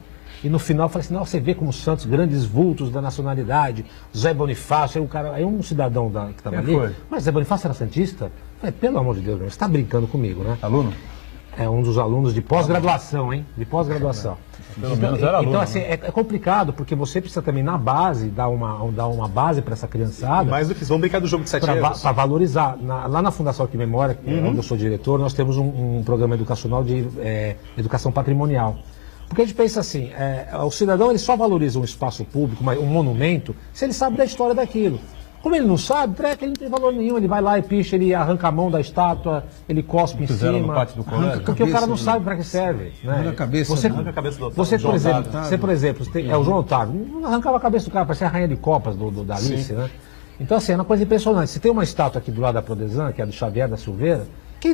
e no final eu falei assim, não, você vê como Santos, grandes vultos da nacionalidade, José Bonifácio, aí um cidadão que estava ali, mas José Bonifácio era santista? Eu falei, pelo amor de Deus, você está brincando comigo, né? Aluno? É um dos alunos de pós-graduação, hein? De pós-graduação. Pelo menos era aluno. Então, assim, é complicado, porque você precisa também, na base, dar uma base para essa criançada. Mais do que isso, vamos brincar do jogo de 7 euros. Para valorizar. Lá na Fundação Aqui Memória, onde eu sou diretor, nós temos um programa educacional de educação patrimonial. Porque a gente pensa assim, o cidadão ele só valoriza um espaço público, um monumento, se ele sabe da história daquilo. Como ele não sabe, ele não tem valor nenhum. Ele vai lá e picha, ele arranca a mão da estátua, ele cospe em cima. No pátio do colégio. Porque o cara não sabe para que serve. Né? Arranca a cabeça. Arranca a cabeça do Otávio. Você, por exemplo, é o João Otávio. Não arrancava a cabeça do cara, parecia a rainha de copas da Alice, né? Então, assim, é uma coisa impressionante. Se tem uma estátua aqui do lado da Prodesan, que é do Xavier da Silveira, que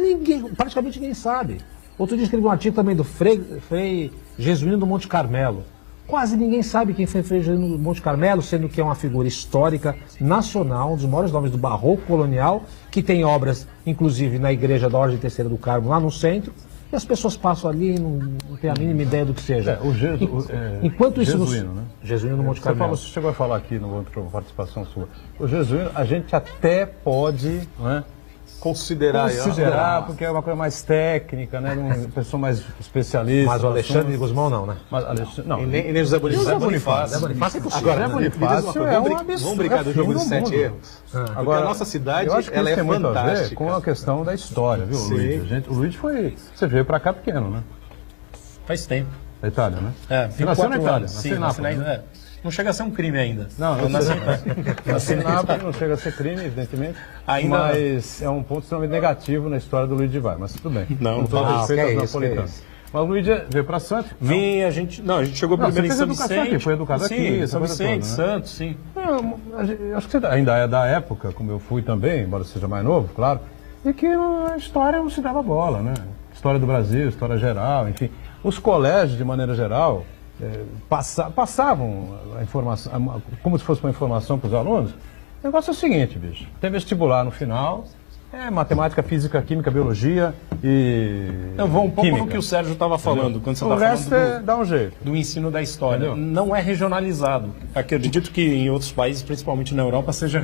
praticamente ninguém sabe. Outro dia escrevi um artigo também do Frei Jesuíno do Monte Carmelo. Quase ninguém sabe quem foi Frei Jesuíno do Monte Carmelo, sendo que é uma figura histórica nacional, um dos maiores nomes do barroco colonial, que tem obras, inclusive, na igreja da Ordem Terceira do Carmo, lá no centro, e as pessoas passam ali e não têm a mínima ideia do que seja. Enquanto isso... Jesuíno, né? Jesuíno do Monte Carmelo. Você chegou a falar aqui no outra participação sua. O Jesuíno, a gente até pode... Não é? Considerar, porque é uma coisa mais técnica, né? Uma pessoa mais especialista. Mas o Alexandre de Guzmão não, né? Não, E nem José Bonifácio. José Bonifácio é possível. Agora, Bonifácio é um absurdo. Vamos brincar do jogo de 7 erros. Agora, a nossa cidade, ela é tem muito a ver fantástica. com a questão da história, viu, Luiz? O Luiz foi... Você veio pra cá pequeno, né? Faz tempo. Da Itália, né? Você nasceu na Itália? Sim, nasceu na Nápoles. Não chega a ser um crime ainda. Não, eu nasci nasci em Nápoles, não chega a ser crime, evidentemente. Mas é um ponto extremamente negativo na história do Luiz de Vai, mas tudo bem. Não, todo respeito aos napolitanos. Mas o Luiz veio para Santos? A gente chegou primeiro em São Vicente. Aqui, foi educado aqui. São Vicente, Santos, sim. Acho que você ainda é da época, como eu fui também, embora seja mais novo, claro, e que a história não se dava bola, né? História do Brasil, história geral, enfim. Os colégios, de maneira geral, passavam a informação, como se fosse uma informação para os alunos. O negócio é o seguinte, bicho, tem vestibular no final, matemática, física, química, biologia e eu vou um pouco química. no que o Sérgio estava falando, quando você o estava resto falando dá um jeito. do ensino da história. Entendeu? Não é regionalizado. Acredito que em outros países, principalmente na Europa, seja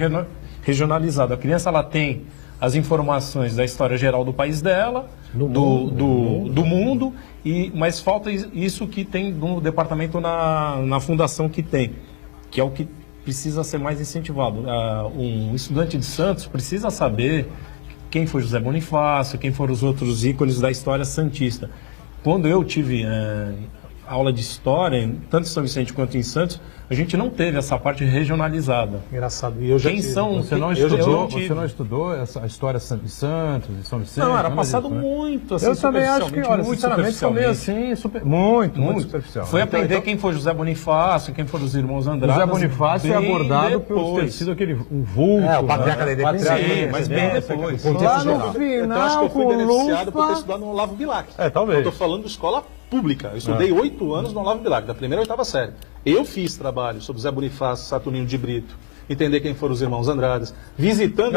regionalizado. A criança ela tem as informações da história geral do país dela, do mundo, mas falta isso que tem no departamento na fundação que tem, que é o que precisa ser mais incentivado. Um estudante de Santos precisa saber quem foi José Bonifácio, quem foram os outros ícones da história santista. Quando eu tive aula de história, tanto em São Vicente quanto em Santos, a gente não teve essa parte regionalizada. Engraçado. E eu já Você não estudou a história de Santos, de São Vicente? Não, era passado disso, né? muito assim. Eu também acho que, olha, muito sinceramente, foi meio assim, muito superficial. Foi aprender quem foi José Bonifácio, quem foram os irmãos Andrade. José Bonifácio é abordado por ter sido um vulto. O patriarca da independência. Sim, mas bem depois. Lá no Então, acho que final, eu fui com beneficiado por ter lupa... estudado no Olavo Bilac. Talvez. Eu estou falando de escola pública. Eu estudei 8 anos no Olavo Bilac, da primeira à 8ª série. Eu fiz trabalho sobre Zé Bonifácio, Saturnino de Brito entender quem foram os irmãos Andrades, visitando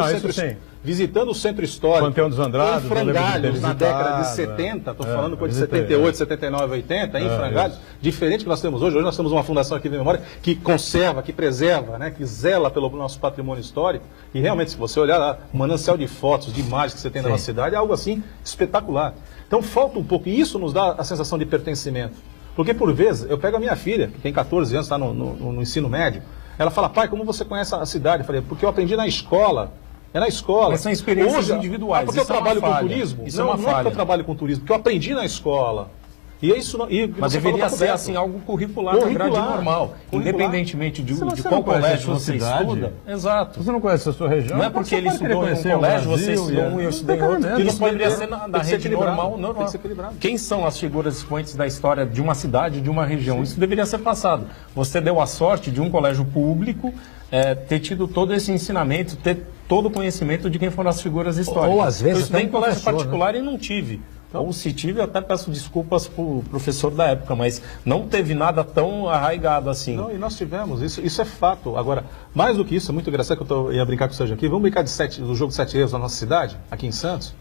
o centro histórico, Panteão dos Andrades, em Frangalhos, na década de 70, estou falando de 78, 79, 80, em Frangalhos, diferente que nós temos hoje. Hoje nós temos uma fundação aqui de memória que conserva, que preserva, né, que zela pelo nosso patrimônio histórico, e realmente, se você olhar lá, o manancial de fotos, de imagens que você tem na nossa cidade, é algo assim espetacular. Então falta um pouco, e isso nos dá a sensação de pertencimento. Porque por vezes, eu pego a minha filha, que tem 14 anos, está no ensino médio, ela fala: pai, como você conhece a cidade? Eu falei: porque eu aprendi na escola. É na escola. Mas são experiências hoje, individuais. Porque eu trabalho com turismo? Isso não, é uma não falha. é porque eu trabalho com turismo, porque eu aprendi na escola. E é isso. Mas deveria ser assim, algo curricular na grade normal. Independentemente de qual colégio você estuda. Exato. Você não conhece a sua região? Não é porque ele estudou em um colégio, você estudou um e eu estudei em outro. Isso deveria ser na rede normal. Tem que ser equilibrado. Quem são as figuras expoentes da história de uma cidade, de uma região? Isso deveria ser passado. Você deu a sorte de um colégio público ter tido todo esse ensinamento, ter todo o conhecimento de quem foram as figuras históricas. Ou às vezes eu estudei até em colégio professor, particular e não tive. Ou se tive, eu até peço desculpas para o professor da época, mas não teve nada tão arraigado assim. Não, e nós tivemos, isso é fato. Agora, mais do que isso, é muito engraçado que eu ia brincar com o Sérgio aqui. Vamos brincar do jogo de 7 erros na nossa cidade, aqui em Santos.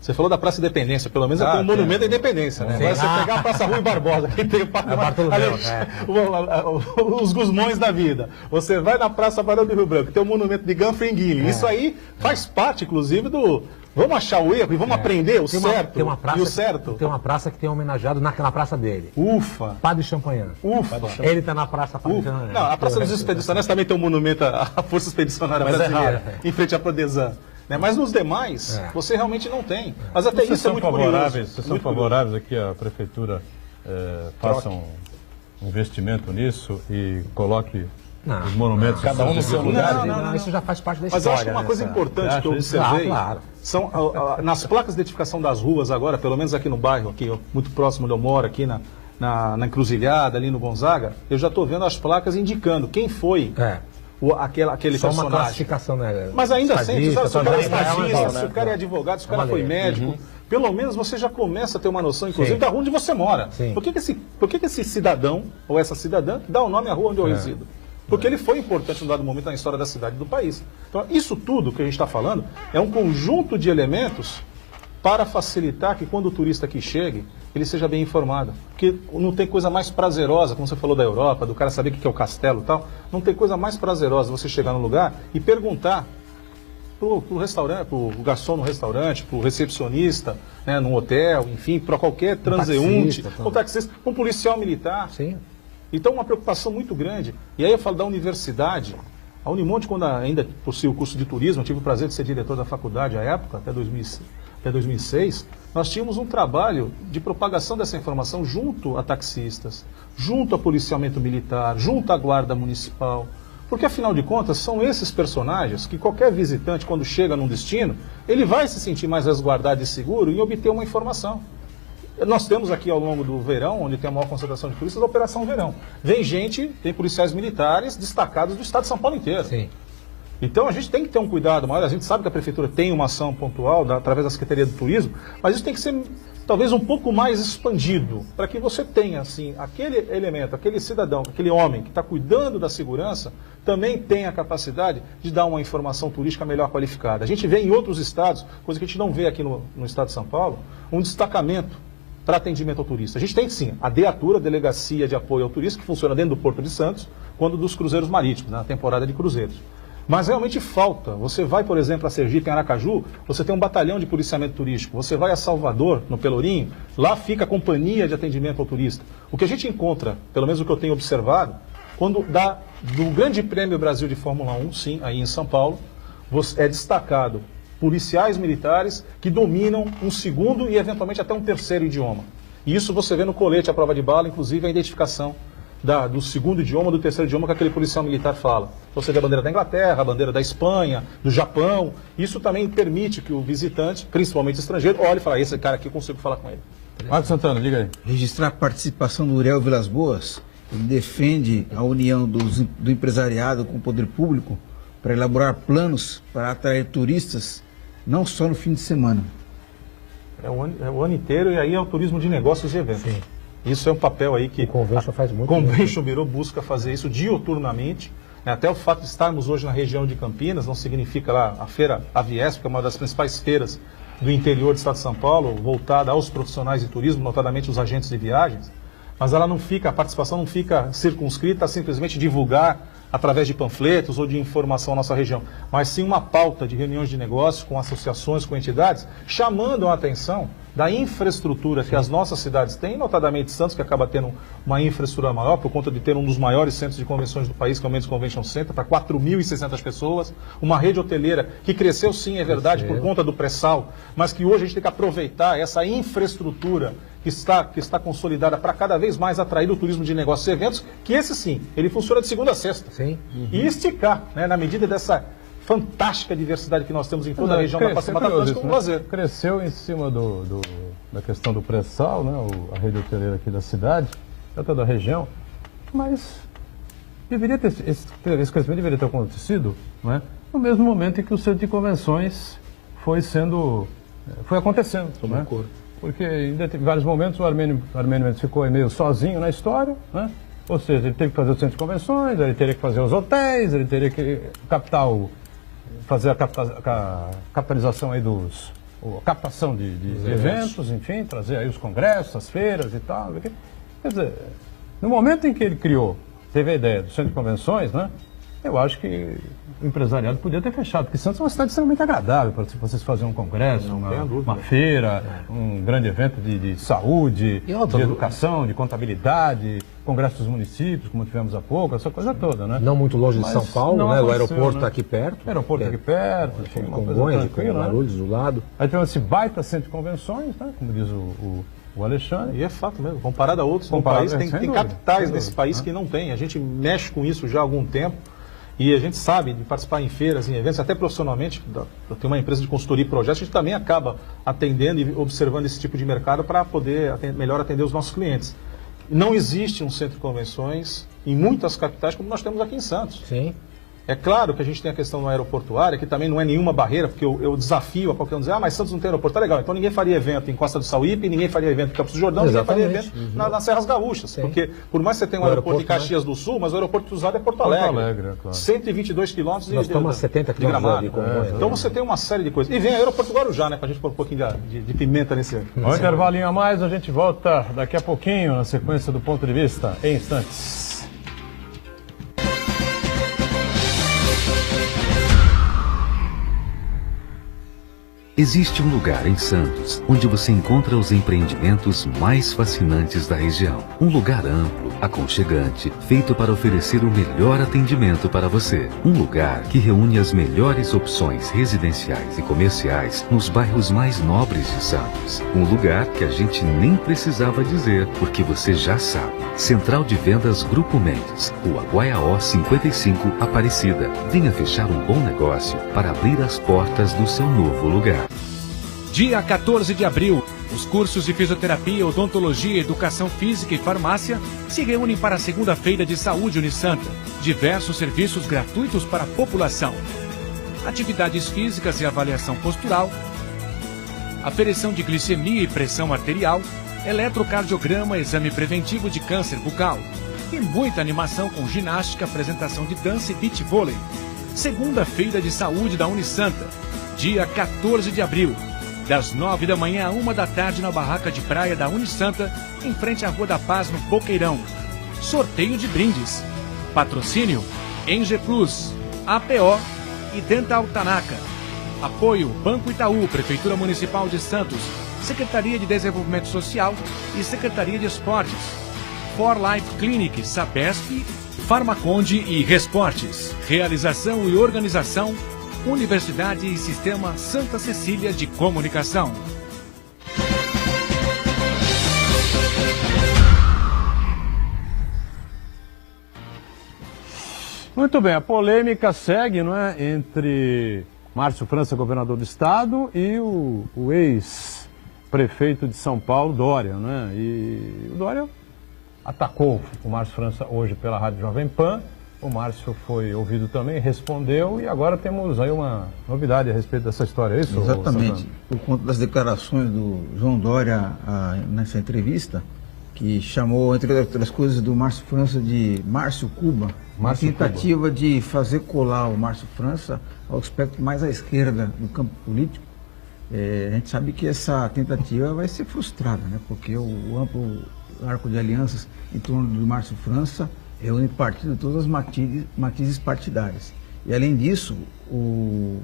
Você falou da Praça Independência, pelo menos tem um monumento da Independência, né? Agora você pegar a Praça Rui Barbosa, que tem os Gusmões da vida. Você vai na Praça Barão do Rio Branco, tem um monumento de Ganfringuini. Isso aí faz parte, inclusive, do... Vamos achar o erro e vamos aprender o certo e o certo. Tem uma praça que tem homenageado naquela praça dele. Ufa! Padre Champagnat. Ufa! Ele está na Praça Padre Champagnat. Não, a Praça dos Expedicionários também tem um monumento à Força Expedicionária Brasileira, em frente à Prodesan. Né? Mas nos demais, você realmente não tem. Mas até isso é muito curioso. Vocês são favoráveis aqui a prefeitura faça um investimento nisso e coloque os monumentos... Cada um no seu lugar. Não. Isso já faz parte da Mas história. eu acho que uma coisa importante que eu observei... São, nas placas de identificação das ruas agora, pelo menos aqui no bairro, aqui, muito próximo onde eu moro, aqui na Encruzilhada, ali no Gonzaga, eu já estou vendo as placas indicando quem foi aquele só personagem. Uma classificação, né? Mas ainda assim, se o cara é estadista, né? se o cara é advogado, se o cara foi médico, pelo menos você já começa a ter uma noção, inclusive, da rua onde você mora. Por que esse cidadão ou essa cidadã dá o nome à rua onde eu resido? Porque ele foi importante em um dado momento na história da cidade e do país. Então, isso tudo que a gente está falando é um conjunto de elementos para facilitar que quando o turista aqui chegue, ele seja bem informado. Porque não tem coisa mais prazerosa, como você falou da Europa, do cara saber o que é o castelo e tal, não tem coisa mais prazerosa você chegar num lugar e perguntar pro restaurante, pro garçom no restaurante, pro recepcionista, né, num hotel, enfim, para qualquer transeunte, um taxista, um policial militar. Sim. Então, uma preocupação muito grande. E aí eu falo da universidade. A Unimonte, quando ainda possui o curso de turismo, eu tive o prazer de ser diretor da faculdade à época, até 2006, nós tínhamos um trabalho de propagação dessa informação junto a taxistas, junto a policiamento militar, junto à guarda municipal. Porque, afinal de contas, são esses personagens que qualquer visitante, quando chega num destino, ele vai se sentir mais resguardado e seguro em obter uma informação. Nós temos aqui ao longo do verão, onde tem a maior concentração de turistas, a Operação Verão. Vem gente, tem policiais militares destacados do estado de São Paulo inteiro. Sim. Então a gente tem que ter um cuidado maior. A gente sabe que a prefeitura tem uma ação pontual através da Secretaria do Turismo, mas isso tem que ser talvez um pouco mais expandido, para que você tenha assim, aquele elemento, aquele cidadão, aquele homem que está cuidando da segurança, também tenha a capacidade de dar uma informação turística melhor qualificada. A gente vê em outros estados, coisa que a gente não vê aqui no estado de São Paulo, um destacamento para atendimento ao turista. A gente tem sim a DEATUR, a Delegacia de Apoio ao Turista, que funciona dentro do Porto de Santos, quando dos cruzeiros marítimos, na temporada de cruzeiros. Mas realmente falta. Você vai, por exemplo, a Sergipe, em Aracaju, você tem um batalhão de policiamento turístico. Você vai a Salvador, no Pelourinho, lá fica a companhia de atendimento ao turista. O que a gente encontra, pelo menos o que eu tenho observado, quando do Grande Prêmio Brasil de Fórmula 1, sim, aí em São Paulo, é destacado policiais militares que dominam um segundo e eventualmente até um terceiro idioma. E isso você vê no colete à prova de bala, inclusive a identificação do segundo idioma, do terceiro idioma que aquele policial militar fala. Você vê a bandeira da Inglaterra, a bandeira da Espanha, do Japão. Isso também permite que o visitante, principalmente estrangeiro, olhe e fale: esse cara aqui eu consigo falar com ele. Marcos Santana, diga aí. Registrar a participação do Uriel Vilas Boas. Ele defende a união do empresariado com o poder público para elaborar planos para atrair turistas, não só no fim de semana. É o ano inteiro, e aí é o turismo de negócios e eventos. Sim. Isso é um papel aí que o Convention faz muito. O Convention Bureau busca fazer isso diuturnamente. Até o fato de estarmos hoje na região de Campinas não significa lá a feira Aviesp, que é uma das principais feiras do interior do estado de São Paulo, voltada aos profissionais de turismo, notadamente os agentes de viagens, mas ela não fica, a participação não fica circunscrita a simplesmente divulgar através de panfletos ou de informação à nossa região, mas sim uma pauta de reuniões de negócios com associações, com entidades, chamando a atenção da infraestrutura que as nossas cidades têm, notadamente Santos, que acaba tendo uma infraestrutura maior, por conta de ter um dos maiores centros de convenções do país, que é o Mendes Convention Center, para 4.600 pessoas, uma rede hoteleira que cresceu sim, é verdade, por conta do pré-sal, mas que hoje a gente tem que aproveitar essa infraestrutura que está consolidada para cada vez mais atrair o turismo de negócios e eventos, que esse sim, ele funciona de segunda a sexta. Sim. E esticar, né, na medida dessa fantástica diversidade que nós temos em toda a região da Bacia Mata Atlântica, como lazer. Cresceu em cima da questão do pré-sal, né, a rede hoteleira aqui da cidade, de toda a região, mas deveria ter, esse crescimento deveria ter acontecido, né, no mesmo momento em que o centro de convenções foi acontecendo. Né? Porque em vários momentos o Armênio Mendes ficou meio sozinho na história, né? Ou seja, ele teve que fazer o centro de convenções, ele teria que fazer os hotéis, ele teria que fazer a capitalização aí captação de eventos, enfim, trazer aí os congressos, as feiras e tal. Quer dizer, no momento em que ele teve a ideia do centro de convenções, né? Eu acho que o empresariado podia ter fechado, porque Santos é uma cidade extremamente agradável para vocês fazerem um congresso, uma feira, um grande evento de saúde, de educação, de contabilidade, congresso dos municípios, como tivemos há pouco, essa coisa toda, né? Não muito longe de São Paulo, né? O aeroporto está aqui perto. O aeroporto aqui perto, enfim, uma coisa Congonhas, tranquila, né? Guarulhos do lado. Aí tem esse baita centro de convenções, né? Como diz o Alexandre. E é fato mesmo, comparado a outros no país, tem capitais nesse país que não tem. A gente mexe com isso já há algum tempo. E a gente sabe de participar em feiras, em eventos, até profissionalmente, eu tenho uma empresa de consultoria e projetos, a gente também acaba atendendo e observando esse tipo de mercado para poder melhor atender os nossos clientes. Não existe um centro de convenções em muitas capitais como nós temos aqui em Santos. Sim. É claro que a gente tem a questão aeroportuária, que também não é nenhuma barreira, porque eu desafio a qualquer um dizer, mas Santos não tem aeroporto. Tá legal, então ninguém faria evento em Costa do Sauípe, ninguém faria evento em Campos do Jordão, Exatamente. ninguém faria evento nas Serras Gaúchas. Sim. Porque por mais que você tenha um aeroporto em Caxias do Sul, mas o aeroporto usado é Porto Alegre. É claro. 122 quilômetros Nós estamos a 70 de Gramado. quilômetros Então você tem uma série de coisas. E vem o aeroporto Guarujá, né, pra gente pôr um pouquinho de pimenta nesse... Um intervalinho a mais, a gente volta daqui a pouquinho na sequência do Ponto de Vista, em instantes. Existe um lugar em Santos onde você encontra os empreendimentos mais fascinantes da região. Um lugar amplo, aconchegante, feito para oferecer o melhor atendimento para você. Um lugar que reúne as melhores opções residenciais e comerciais nos bairros mais nobres de Santos. Um lugar que a gente nem precisava dizer, porque você já sabe. Central de Vendas Grupo Mendes, Rua Guaiaó 55, Aparecida. Venha fechar um bom negócio para abrir as portas do seu novo lugar. Dia 14 de abril, os cursos de fisioterapia, odontologia, educação física e farmácia se reúnem para a segunda-feira de saúde Unisanta. Diversos serviços gratuitos para a população. Atividades físicas e avaliação postural, aferição de glicemia e pressão arterial, eletrocardiograma, exame preventivo de câncer bucal. E muita animação com ginástica, apresentação de dança e beach vôlei. Segunda-feira de saúde da Unisanta, dia 14 de abril. Das 9 da manhã a 1 da tarde na barraca de praia da Unisanta, em frente à Rua da Paz, no Boqueirão. Sorteio de brindes. Patrocínio Enge Plus, APO e Dental Tanaka. Apoio Banco Itaú, Prefeitura Municipal de Santos, Secretaria de Desenvolvimento Social e Secretaria de Esportes. For Life Clinic, Sabesp, Farmaconde e Resportes. Realização e organização Universidade e Sistema Santa Cecília de Comunicação. Muito bem, a polêmica segue, não é, entre Márcio França, governador do estado, e o ex-prefeito de São Paulo, Dória, né? E o Dória atacou o Márcio França hoje pela Rádio Jovem Pan. O Márcio foi ouvido também, respondeu, e agora temos aí uma novidade a respeito dessa história, é isso? Exatamente. Por conta das declarações do João Dória nessa entrevista, que chamou, entre outras coisas, do Márcio França de Márcio Cuba, uma tentativa de fazer colar o Márcio França ao espectro mais à esquerda do campo político. A gente sabe que essa tentativa vai ser frustrada, né? Porque o amplo arco de alianças em torno do Márcio França reúne partido de todas as matizes partidárias. E além disso, o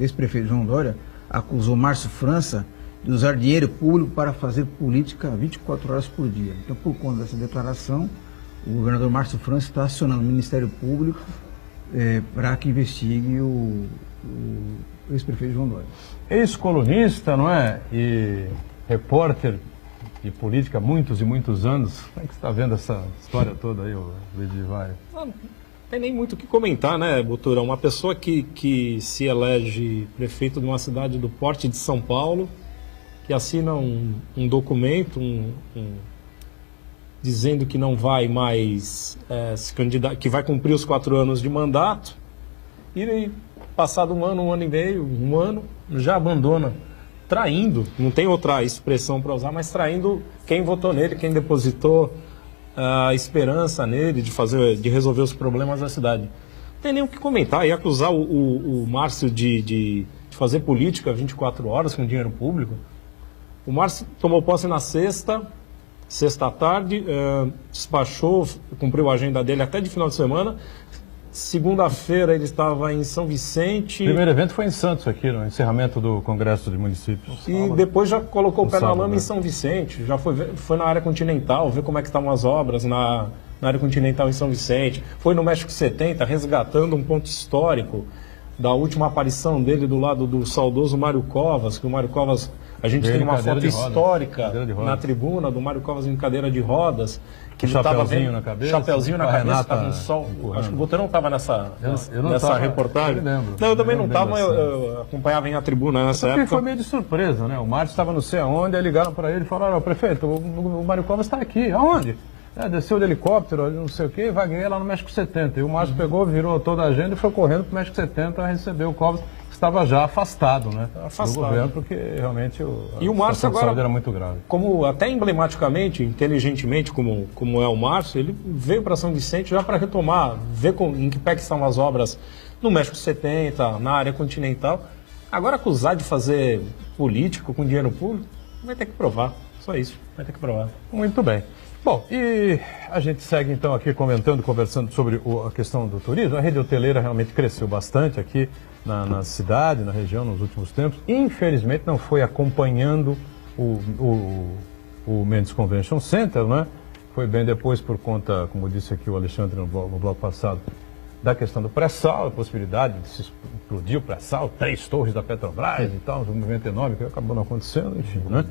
ex-prefeito João Dória acusou Márcio França de usar dinheiro público para fazer política 24 horas por dia. Então, por conta dessa declaração, o governador Márcio França está acionando o Ministério Público para que investigue o ex-prefeito João Dória. Ex-colunista, não é? E repórter de política há muitos e muitos anos. Como é que você está vendo essa história toda aí, o Luiz de Vai? Não tem nem muito o que comentar, né, Boturão? Uma pessoa que se elege prefeito de uma cidade do porte de São Paulo, que assina um documento dizendo que não vai mais se candidatar, que vai cumprir os 4 anos de mandato, e passado um ano e meio, já abandona, traindo, não tem outra expressão para usar, mas traindo quem votou nele, quem depositou a esperança nele de resolver os problemas da cidade. Não tem nem o que comentar, e acusar o Márcio de fazer política 24 horas com dinheiro público. O Márcio tomou posse na sexta à tarde, despachou, cumpriu a agenda dele até de final de semana. Segunda-feira ele estava em São Vicente. O primeiro evento foi em Santos, aqui no encerramento do Congresso de Municípios. E depois já colocou o pé na lama em São Vicente, já foi na área continental, ver como é que estavam as obras na área continental em São Vicente. Foi no México 70, resgatando um ponto histórico da última aparição dele do lado do saudoso Mário Covas, que o Mário Covas... A gente tem uma foto histórica na tribuna do Mário Covas em cadeira de rodas. Que chapeuzinho na cabeça. Chapeuzinho na cabeça, estava um sol. Acho que o Boturão estava nessa reportagem. Não, eu também não estava, eu acompanhava em a tribuna nessa época. Foi meio de surpresa, né? O Márcio estava não sei aonde, aí ligaram para ele e falaram: prefeito, o Mário Covas está aqui. Aonde? Desceu de helicóptero, não sei o quê, vai ganhar lá no México 70. E o Márcio pegou, virou toda a agenda e foi correndo para o México 70 a receber o Covas, que estava já afastado, né? Do governo, porque realmente e o Márcio agora era muito grave. Como até emblematicamente, inteligentemente, como é o Márcio, ele veio para São Vicente já para retomar, ver em que pé que estão as obras no México 70, na área continental. Agora acusar de fazer político com dinheiro público, vai ter que provar. Só isso, vai ter que provar. Muito bem. Bom, e a gente segue então aqui conversando sobre a questão do turismo. A rede hoteleira realmente cresceu bastante aqui na cidade, na região, nos últimos tempos. Infelizmente não foi acompanhando o Mendes Convention Center, né? Foi bem depois por conta, como disse aqui o Alexandre no bloco passado, da questão do pré-sal, a possibilidade de se explodir o pré-sal, 3 torres da Petrobras e tal, um movimento enorme que acabou não acontecendo, enfim, né?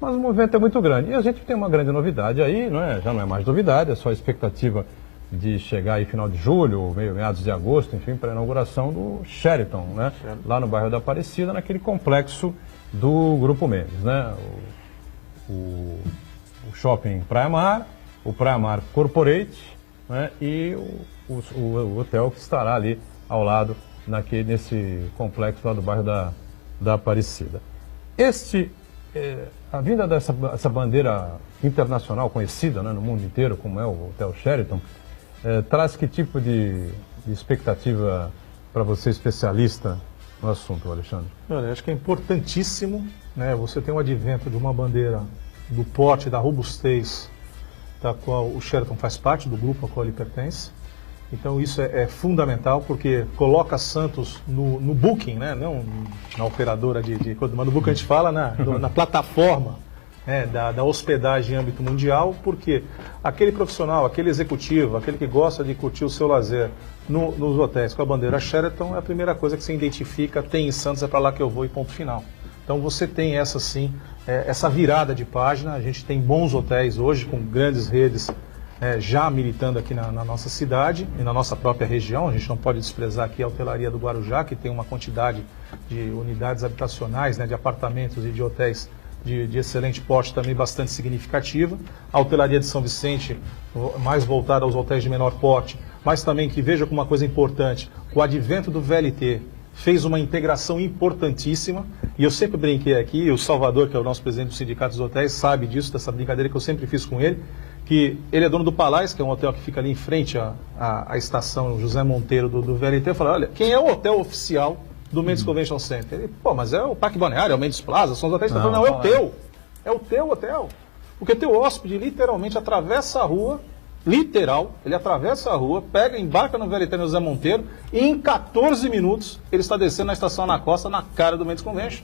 Mas o movimento é muito grande. E a gente tem uma grande novidade aí, já não é mais novidade, é só a expectativa de chegar aí final de julho, ou meados de agosto, enfim, para a inauguração do Sheraton, né? Lá no bairro da Aparecida, naquele complexo do Grupo Mendes, né? O shopping Praia Mar, o Praia Mar Corporate, né? E o hotel que estará ali ao lado, nesse complexo lá do bairro da Aparecida. A vinda dessa bandeira internacional conhecida, né, no mundo inteiro, como é o Hotel Sheraton, traz que tipo de expectativa para você, especialista no assunto, Alexandre? Olha, acho que é importantíssimo, né, você ter um advento de uma bandeira do porte, da robustez, da qual o Sheraton faz parte, do grupo ao qual ele pertence. Então isso é fundamental, porque coloca Santos no booking, né? Não na operadora de coisa, mas no booking a gente fala na plataforma, né? da hospedagem em âmbito mundial, porque aquele profissional, aquele executivo, aquele que gosta de curtir o seu lazer nos hotéis com a bandeira Sheraton, é a primeira coisa que você identifica, tem em Santos, é para lá que eu vou e ponto final. Então você tem essa virada de página, a gente tem bons hotéis hoje, com grandes redes, já militando aqui na nossa cidade e na nossa própria região. A gente não pode desprezar aqui a hotelaria do Guarujá, que tem uma quantidade de unidades habitacionais, né, de apartamentos e de hotéis de excelente porte também bastante significativa. A hotelaria de São Vicente, mais voltada aos hotéis de menor porte, mas também que veja como uma coisa importante, o advento do VLT fez uma integração importantíssima, e eu sempre brinquei aqui, o Salvador, que é o nosso presidente do Sindicato dos Hotéis, sabe disso, dessa brincadeira que eu sempre fiz com ele, que ele é dono do Palais, que é um hotel que fica ali em frente à estação José Monteiro do VLT. Eu falei, olha, quem é o hotel oficial do Mendes Convention Center? Ele, pô, mas é o Parque Balneário, é o Mendes Plaza, são os hotéis que estão falando, não, é o teu hotel. Porque teu hóspede literalmente atravessa a rua, ele atravessa a rua, embarca no VLT no José Monteiro e em 14 minutos ele está descendo na estação Ana Costa, na cara do Mendes Convention.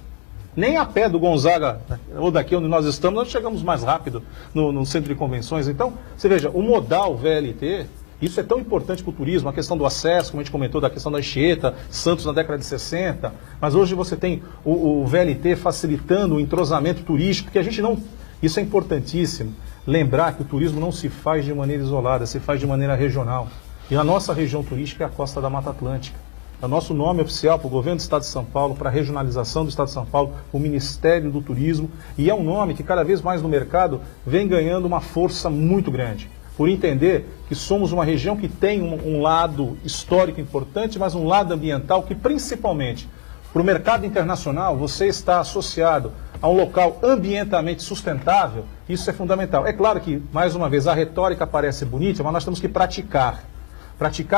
Nem a pé do Gonzaga, ou daqui onde nós estamos, nós chegamos mais rápido no centro de convenções. Então, você veja, o modal VLT, isso é tão importante para o turismo, a questão do acesso, como a gente comentou, da questão da Anchieta, Santos na década de 60, mas hoje você tem o VLT facilitando o entrosamento turístico, porque a gente não... Isso é importantíssimo. Lembrar que o turismo não se faz de maneira isolada, se faz de maneira regional. E a nossa região turística é a Costa da Mata Atlântica. É o nosso nome oficial para o governo do Estado de São Paulo, para a regionalização do Estado de São Paulo, o Ministério do Turismo. E é um nome que cada vez mais no mercado vem ganhando uma força muito grande. Por entender que somos uma região que tem um lado histórico importante, mas um lado ambiental que principalmente para o mercado internacional você está associado a um local ambientalmente sustentável, isso é fundamental. É claro que, mais uma vez, a retórica parece bonita, mas nós temos que praticar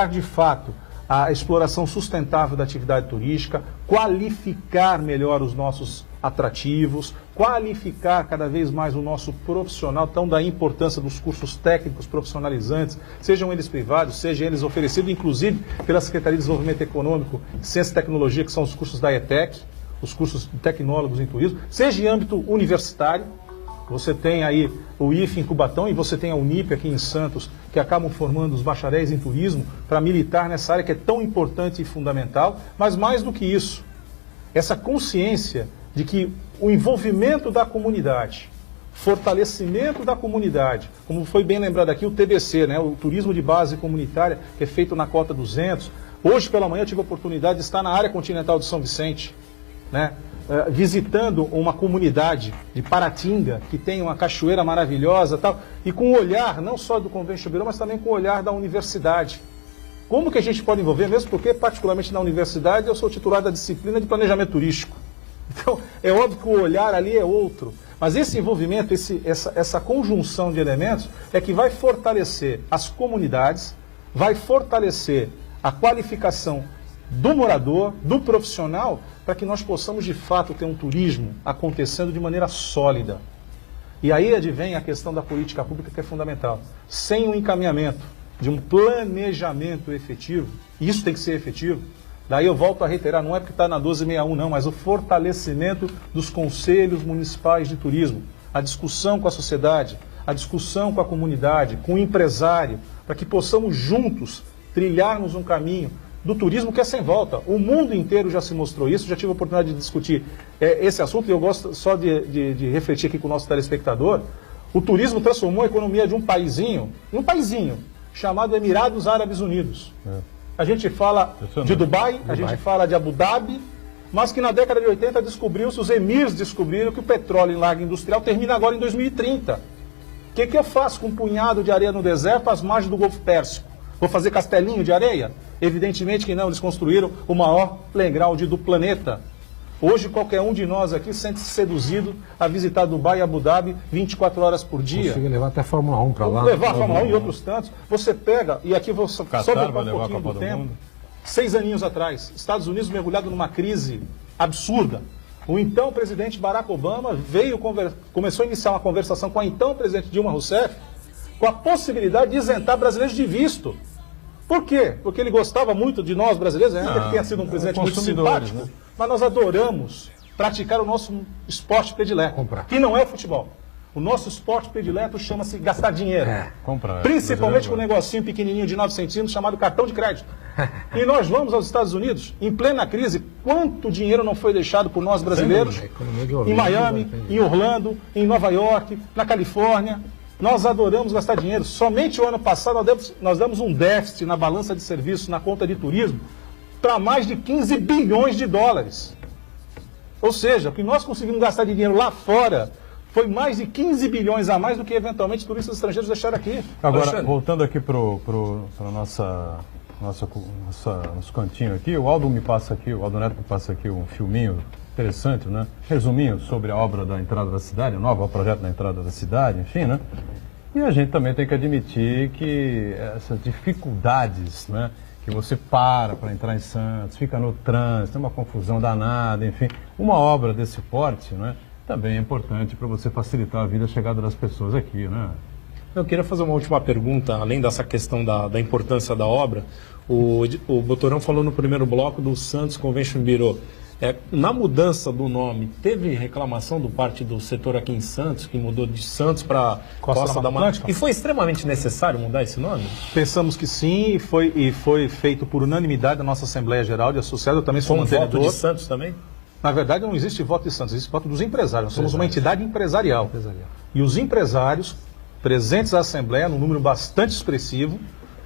de fato a exploração sustentável da atividade turística, qualificar melhor os nossos atrativos, qualificar cada vez mais o nosso profissional, tão da importância dos cursos técnicos profissionalizantes, sejam eles privados, sejam eles oferecidos, inclusive pela Secretaria de Desenvolvimento Econômico, Ciência e Tecnologia, que são os cursos da ETEC, os cursos de tecnólogos em turismo, seja em âmbito universitário. Você tem aí o IFE em Cubatão e você tem a Unip aqui em Santos, que acabam formando os bacharéis em turismo para militar nessa área que é tão importante e fundamental. Mas mais do que isso, essa consciência de que o envolvimento da comunidade, fortalecimento da comunidade, como foi bem lembrado aqui, o TBC, né, o Turismo de Base Comunitária, que é feito na Cota 200. Hoje pela manhã eu tive a oportunidade de estar na área continental de São Vicente, né, visitando uma comunidade de Paratinga, que tem uma cachoeira maravilhosa e tal, e com o olhar, não só do Convention Bureau, mas também com o olhar da universidade. Como que a gente pode envolver, mesmo porque, particularmente na universidade, eu sou titular da disciplina de planejamento turístico. Então, é óbvio que o olhar ali é outro, mas esse envolvimento, essa conjunção de elementos é que vai fortalecer as comunidades, vai fortalecer a qualificação do morador, do profissional, para que nós possamos de fato ter um turismo acontecendo de maneira sólida. E aí advém a questão da política pública, que é fundamental. Sem um encaminhamento de um planejamento efetivo, e isso tem que ser efetivo, daí eu volto a reiterar, não é porque está na 1261 não, mas o fortalecimento dos conselhos municipais de turismo, a discussão com a sociedade, a discussão com a comunidade, com o empresário, para que possamos juntos trilharmos um caminho do turismo que é sem volta. O mundo inteiro já se mostrou isso, já tive a oportunidade de discutir esse assunto, e eu gosto só de refletir aqui com o nosso telespectador. O turismo transformou a economia de um paizinho chamado Emirados Árabes Unidos. A gente fala de Dubai, a gente fala de Abu Dhabi, mas que na década de 80 os emirs descobriram que o petróleo em larga industrial termina agora em 2030. O que eu faço com um punhado de areia no deserto às margens do Golfo Pérsico? Vou fazer castelinho de areia? Evidentemente que não, eles construíram o maior playground do planeta. Hoje qualquer um de nós aqui sente-se seduzido a visitar Dubai e Abu Dhabi 24 horas por dia. Consigo levar até a Fórmula 1 para lá. Levar a Fórmula 1 e outros tantos. Você pega, e aqui vou só voltar um pouquinho do tempo. 6 aninhos atrás, Estados Unidos mergulhado numa crise absurda. O então presidente Barack Obama começou a iniciar uma conversação com a então presidente Dilma Rousseff com a possibilidade de isentar brasileiros de visto. Por quê? Porque ele gostava muito de nós brasileiros, ainda que ele tenha sido um presidente muito simpático, né? Mas nós adoramos praticar o nosso esporte predileto, que não é o futebol. O nosso esporte predileto chama-se gastar dinheiro. Principalmente com um negocinho pequenininho de 9 centímetros chamado cartão de crédito. E nós vamos aos Estados Unidos, em plena crise, quanto dinheiro não foi deixado por nós brasileiros em Miami, em Orlando, em Nova York, na Califórnia. Nós adoramos gastar dinheiro. Somente o ano passado nós demos um déficit na balança de serviços, na conta de turismo, para mais de 15 bilhões de dólares. Ou seja, o que nós conseguimos gastar de dinheiro lá fora foi mais de 15 bilhões a mais do que eventualmente turistas estrangeiros deixaram aqui. Agora, voltando aqui para a nossa nosso cantinho aqui. O Aldo Neto me passa aqui um filminho interessante, né? Resuminho sobre a obra da entrada da cidade, o novo projeto da entrada da cidade, enfim, né? E a gente também tem que admitir que essas dificuldades, né? Que você para entrar em Santos, fica no trânsito, tem uma confusão danada, enfim. Uma obra desse porte, né? Também é importante para você facilitar a vida, a chegada das pessoas aqui, né? Eu queria fazer uma última pergunta, além dessa questão da importância da obra. O Botorão falou no primeiro bloco do Santos Convention Bureau. Na mudança do nome, teve reclamação do parte do setor aqui em Santos, que mudou de Santos para Costa da Mata Atlântica? E foi extremamente necessário mudar esse nome? Pensamos que sim, e foi feito por unanimidade da nossa Assembleia Geral de Associados. Eu também sou mantenedor. Voto de Santos também? Na verdade, não existe voto de Santos, existe voto dos empresários. Nós somos uma entidade empresarial. E os empresários presentes à Assembleia, num número bastante expressivo,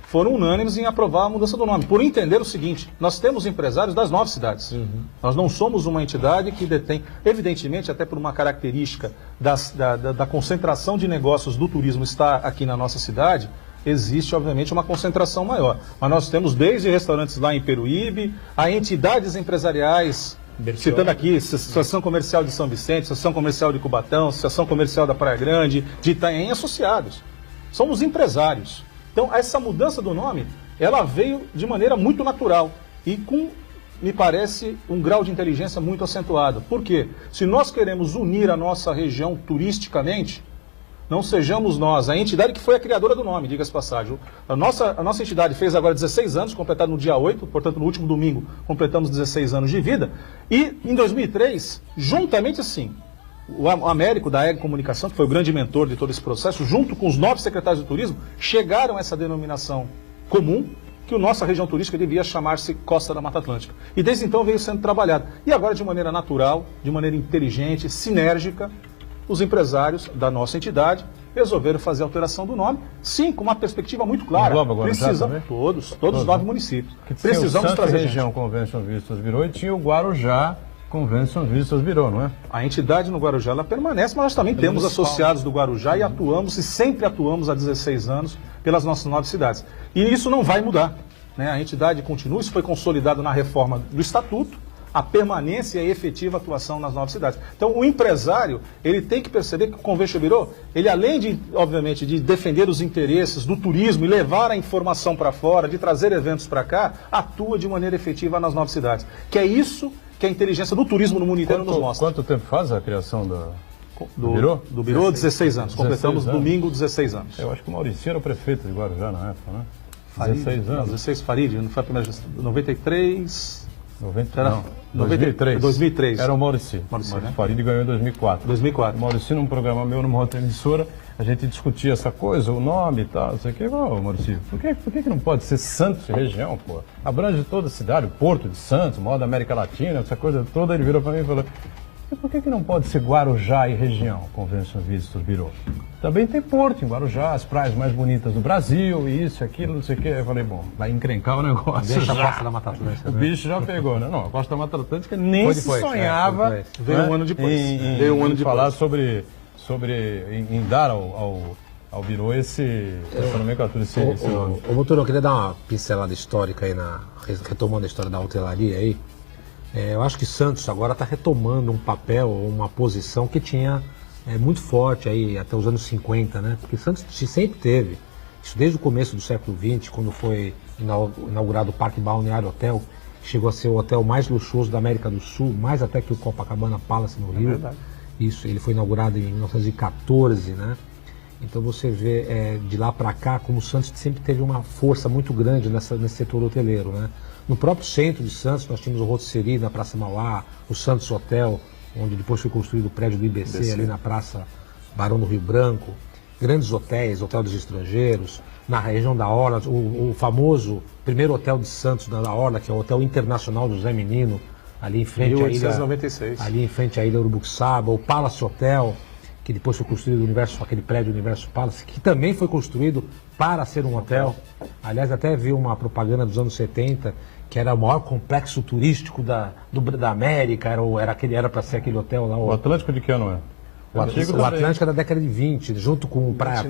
foram unânimes em aprovar a mudança do nome, por entender o seguinte: nós temos empresários das 9 cidades. Nós não somos uma entidade que detém, evidentemente, até por uma característica da concentração de negócios do turismo estar aqui na nossa cidade, existe, obviamente, uma concentração maior. Mas nós temos desde restaurantes lá em Peruíbe, a entidades empresariais, citando aqui, Associação Comercial de São Vicente, Associação Comercial de Cubatão, Associação Comercial da Praia Grande, de Itanhaém, associados. Somos empresários. Então, essa mudança do nome, ela veio de maneira muito natural e com, me parece, um grau de inteligência muito acentuado. Por quê? Se nós queremos unir a nossa região turisticamente, não sejamos nós, a entidade que foi a criadora do nome, diga-se passagem. A nossa entidade fez agora 16 anos, completado no dia 8, portanto, no último domingo, completamos 16 anos de vida. E, em 2003, juntamente assim, o Américo, da EG Comunicação, que foi o grande mentor de todo esse processo, junto com os 9 secretários de turismo, chegaram a essa denominação comum, que a nossa região turística devia chamar-se Costa da Mata Atlântica. E desde então veio sendo trabalhado. E agora, de maneira natural, de maneira inteligente, sinérgica, os empresários da nossa entidade resolveram fazer a alteração do nome, sim, com uma perspectiva muito clara. Precisamos, todos os 9 municípios. Precisamos trazer a região Convention Visitors Bureau e tinha o Guarujá Convention Visitors Bureau, não é? A entidade no Guarujá, ela permanece, mas nós também temos associados do Guarujá e atuamos, e sempre atuamos há 16 anos pelas nossas 9 cidades. E isso não vai mudar, né? A entidade continua, isso foi consolidado na reforma do Estatuto, a permanência e a efetiva atuação nas 9 cidades. Então, o empresário, ele tem que perceber que o Convention Bureau, ele além de, obviamente, de defender os interesses do turismo e levar a informação para fora, de trazer eventos para cá, atua de maneira efetiva nas 9 cidades. Que é isso que a inteligência do turismo no mundo inteiro nos mostra. Quanto tempo faz a criação do Bureau? Do Bureau, 16 anos. Completamos domingo 16 anos. Eu acho que o Maurício era o prefeito de Guarujá na época, né? 16 anos. Não, 16 Farid, não foi a primeira gestão. 93... 2003. Era o Maurício. Mas né? O Farid ganhou em 2004. 2004. O Maurício, num programa meu, numa outra emissora, a gente discutia essa coisa, o nome e tal, não sei o que. Maurício, por que não pode ser Santos e região, pô? Abrange toda a cidade, o Porto de Santos, o maior da América Latina, essa coisa toda. Ele virou para mim e falou: e por que não pode ser Guarujá e região, Convention Visitors Bureau? Também tem Porto em Guarujá, as praias mais bonitas do Brasil, isso, aquilo, não sei o quê. Eu falei, bom, vai encrencar o negócio. Deixa a Costa da Mata Atlântica. O bicho já pegou, né? Não, a Costa da Mata Atlântica nem se sonhava. Veio um ano depois. Em falar sobre em dar ao Bureau essa nomenclatura, esse nome. Ô, Botorão, eu queria dar uma pincelada histórica aí, retomando a história da hotelaria aí. Eu acho que Santos agora está retomando um papel, uma posição que tinha muito forte aí até os anos 50, né? Porque Santos sempre teve, isso desde o começo do século XX, quando foi inaugurado o Parque Balneário Hotel, que chegou a ser o hotel mais luxuoso da América do Sul, mais até que o Copacabana Palace no Rio. Verdade. Isso, ele foi inaugurado em 1914, né? Então você vê de lá para cá como o Santos sempre teve uma força muito grande nesse setor hoteleiro, né? No próprio centro de Santos nós tínhamos o Rotisserie na Praça Mauá, o Santos Hotel, onde depois foi construído o prédio do IBC ali na Praça Barão do Rio Branco, grandes hotéis, Hotel dos Estrangeiros, na região da Orla, o famoso primeiro hotel de Santos da Orla, que é o Hotel Internacional do Zé Menino, ali em frente 1896. ali em frente à ilha Urubuxaba, o Palace Hotel, que depois foi construído aquele prédio Universo Palace, que também foi construído para ser um hotel. Aliás, até vi uma propaganda dos anos 70, que era o maior complexo turístico da América, era para ser aquele hotel lá. O Atlântico de que ano é? O Atlântico é da década de 20, junto com o Praia...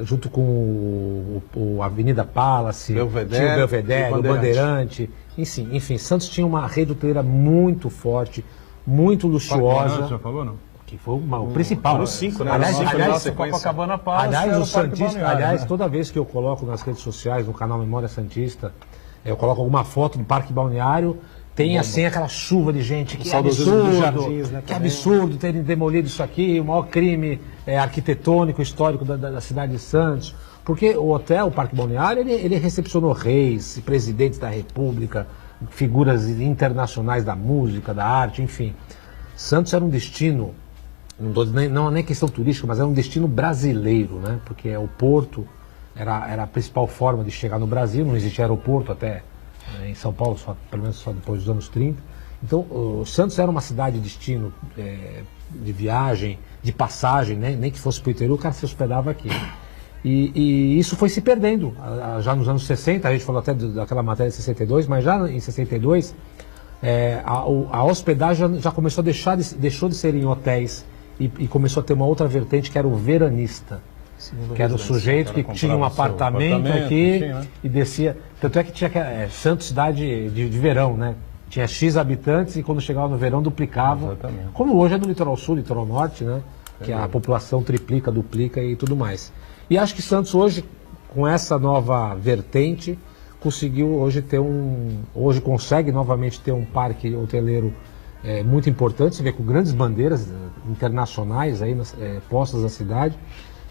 junto com o Avenida Palace, Belvedere, tinha o Belvedere, e o Bandeirante. Enfim, Santos tinha uma rede hoteleira muito forte, muito luxuosa. Já falou, não? Que foi o principal. Os 5, né? Aliás, Os 5 aliás, na sequência. Copacabana Palace Aliás, era o o Parque Santista, Balneário, né? toda vez que eu coloco nas redes sociais, no canal Memória Santista, eu coloco alguma foto do Parque Balneário, tem assim aquela chuva de gente, que saudosismo dos absurdo, jardins, né, que também. absurdo terem demolido isso aqui, o maior crime arquitetônico, histórico da cidade de Santos. Porque o hotel, o Parque Balneário, ele recepcionou reis, presidentes da República, figuras internacionais da música, da arte, enfim. Santos era um destino, não é nem questão turística, mas era um destino brasileiro, né? Porque o porto era a principal forma de chegar no Brasil, não existia aeroporto até em São Paulo, pelo menos só depois dos anos 30. Então, o Santos era uma cidade de destino de viagem, de passagem, né? Nem que fosse para o interior, o cara se hospedava aqui. E isso foi se perdendo. Já nos anos 60, a gente falou até daquela matéria de 62, mas já em 62, a hospedagem já começou a deixou de ser em hotéis e começou a ter uma outra vertente, que era o veranista. Que era o sujeito que tinha um apartamento aqui e descia. Tanto é que tinha Santos cidade de verão, né? Tinha X habitantes e quando chegava no verão duplicava. Exatamente. Como hoje é no litoral sul, litoral norte, né? Que a população triplica, duplica e tudo mais. E acho que Santos hoje, com essa nova vertente, conseguiu hoje consegue novamente ter um parque hoteleiro muito importante. Você vê com grandes bandeiras internacionais aí postas na cidade.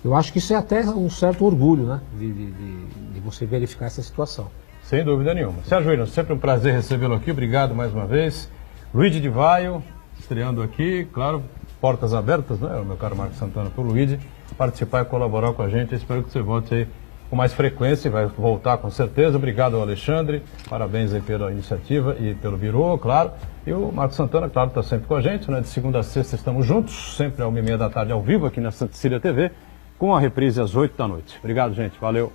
Eu acho que isso é até um certo orgulho, né? De você verificar essa situação. Sem dúvida nenhuma. Sérgio Williams, sempre um prazer recebê-lo aqui. Obrigado mais uma vez. Luigi de Vaio, estreando aqui, claro, portas abertas, né? O meu caro Marcos Santana, para o Luigi participar e colaborar com a gente. Eu espero que você volte aí com mais frequência e vai voltar com certeza. Obrigado ao Alexandre, parabéns aí pela iniciativa e pelo Birô, claro. E o Marcos Santana, claro, está sempre com a gente, né? De segunda a sexta estamos juntos, sempre às 1h30 da tarde ao vivo aqui na Santa Cecília TV, com a reprise às 8 da noite. Obrigado, gente. Valeu.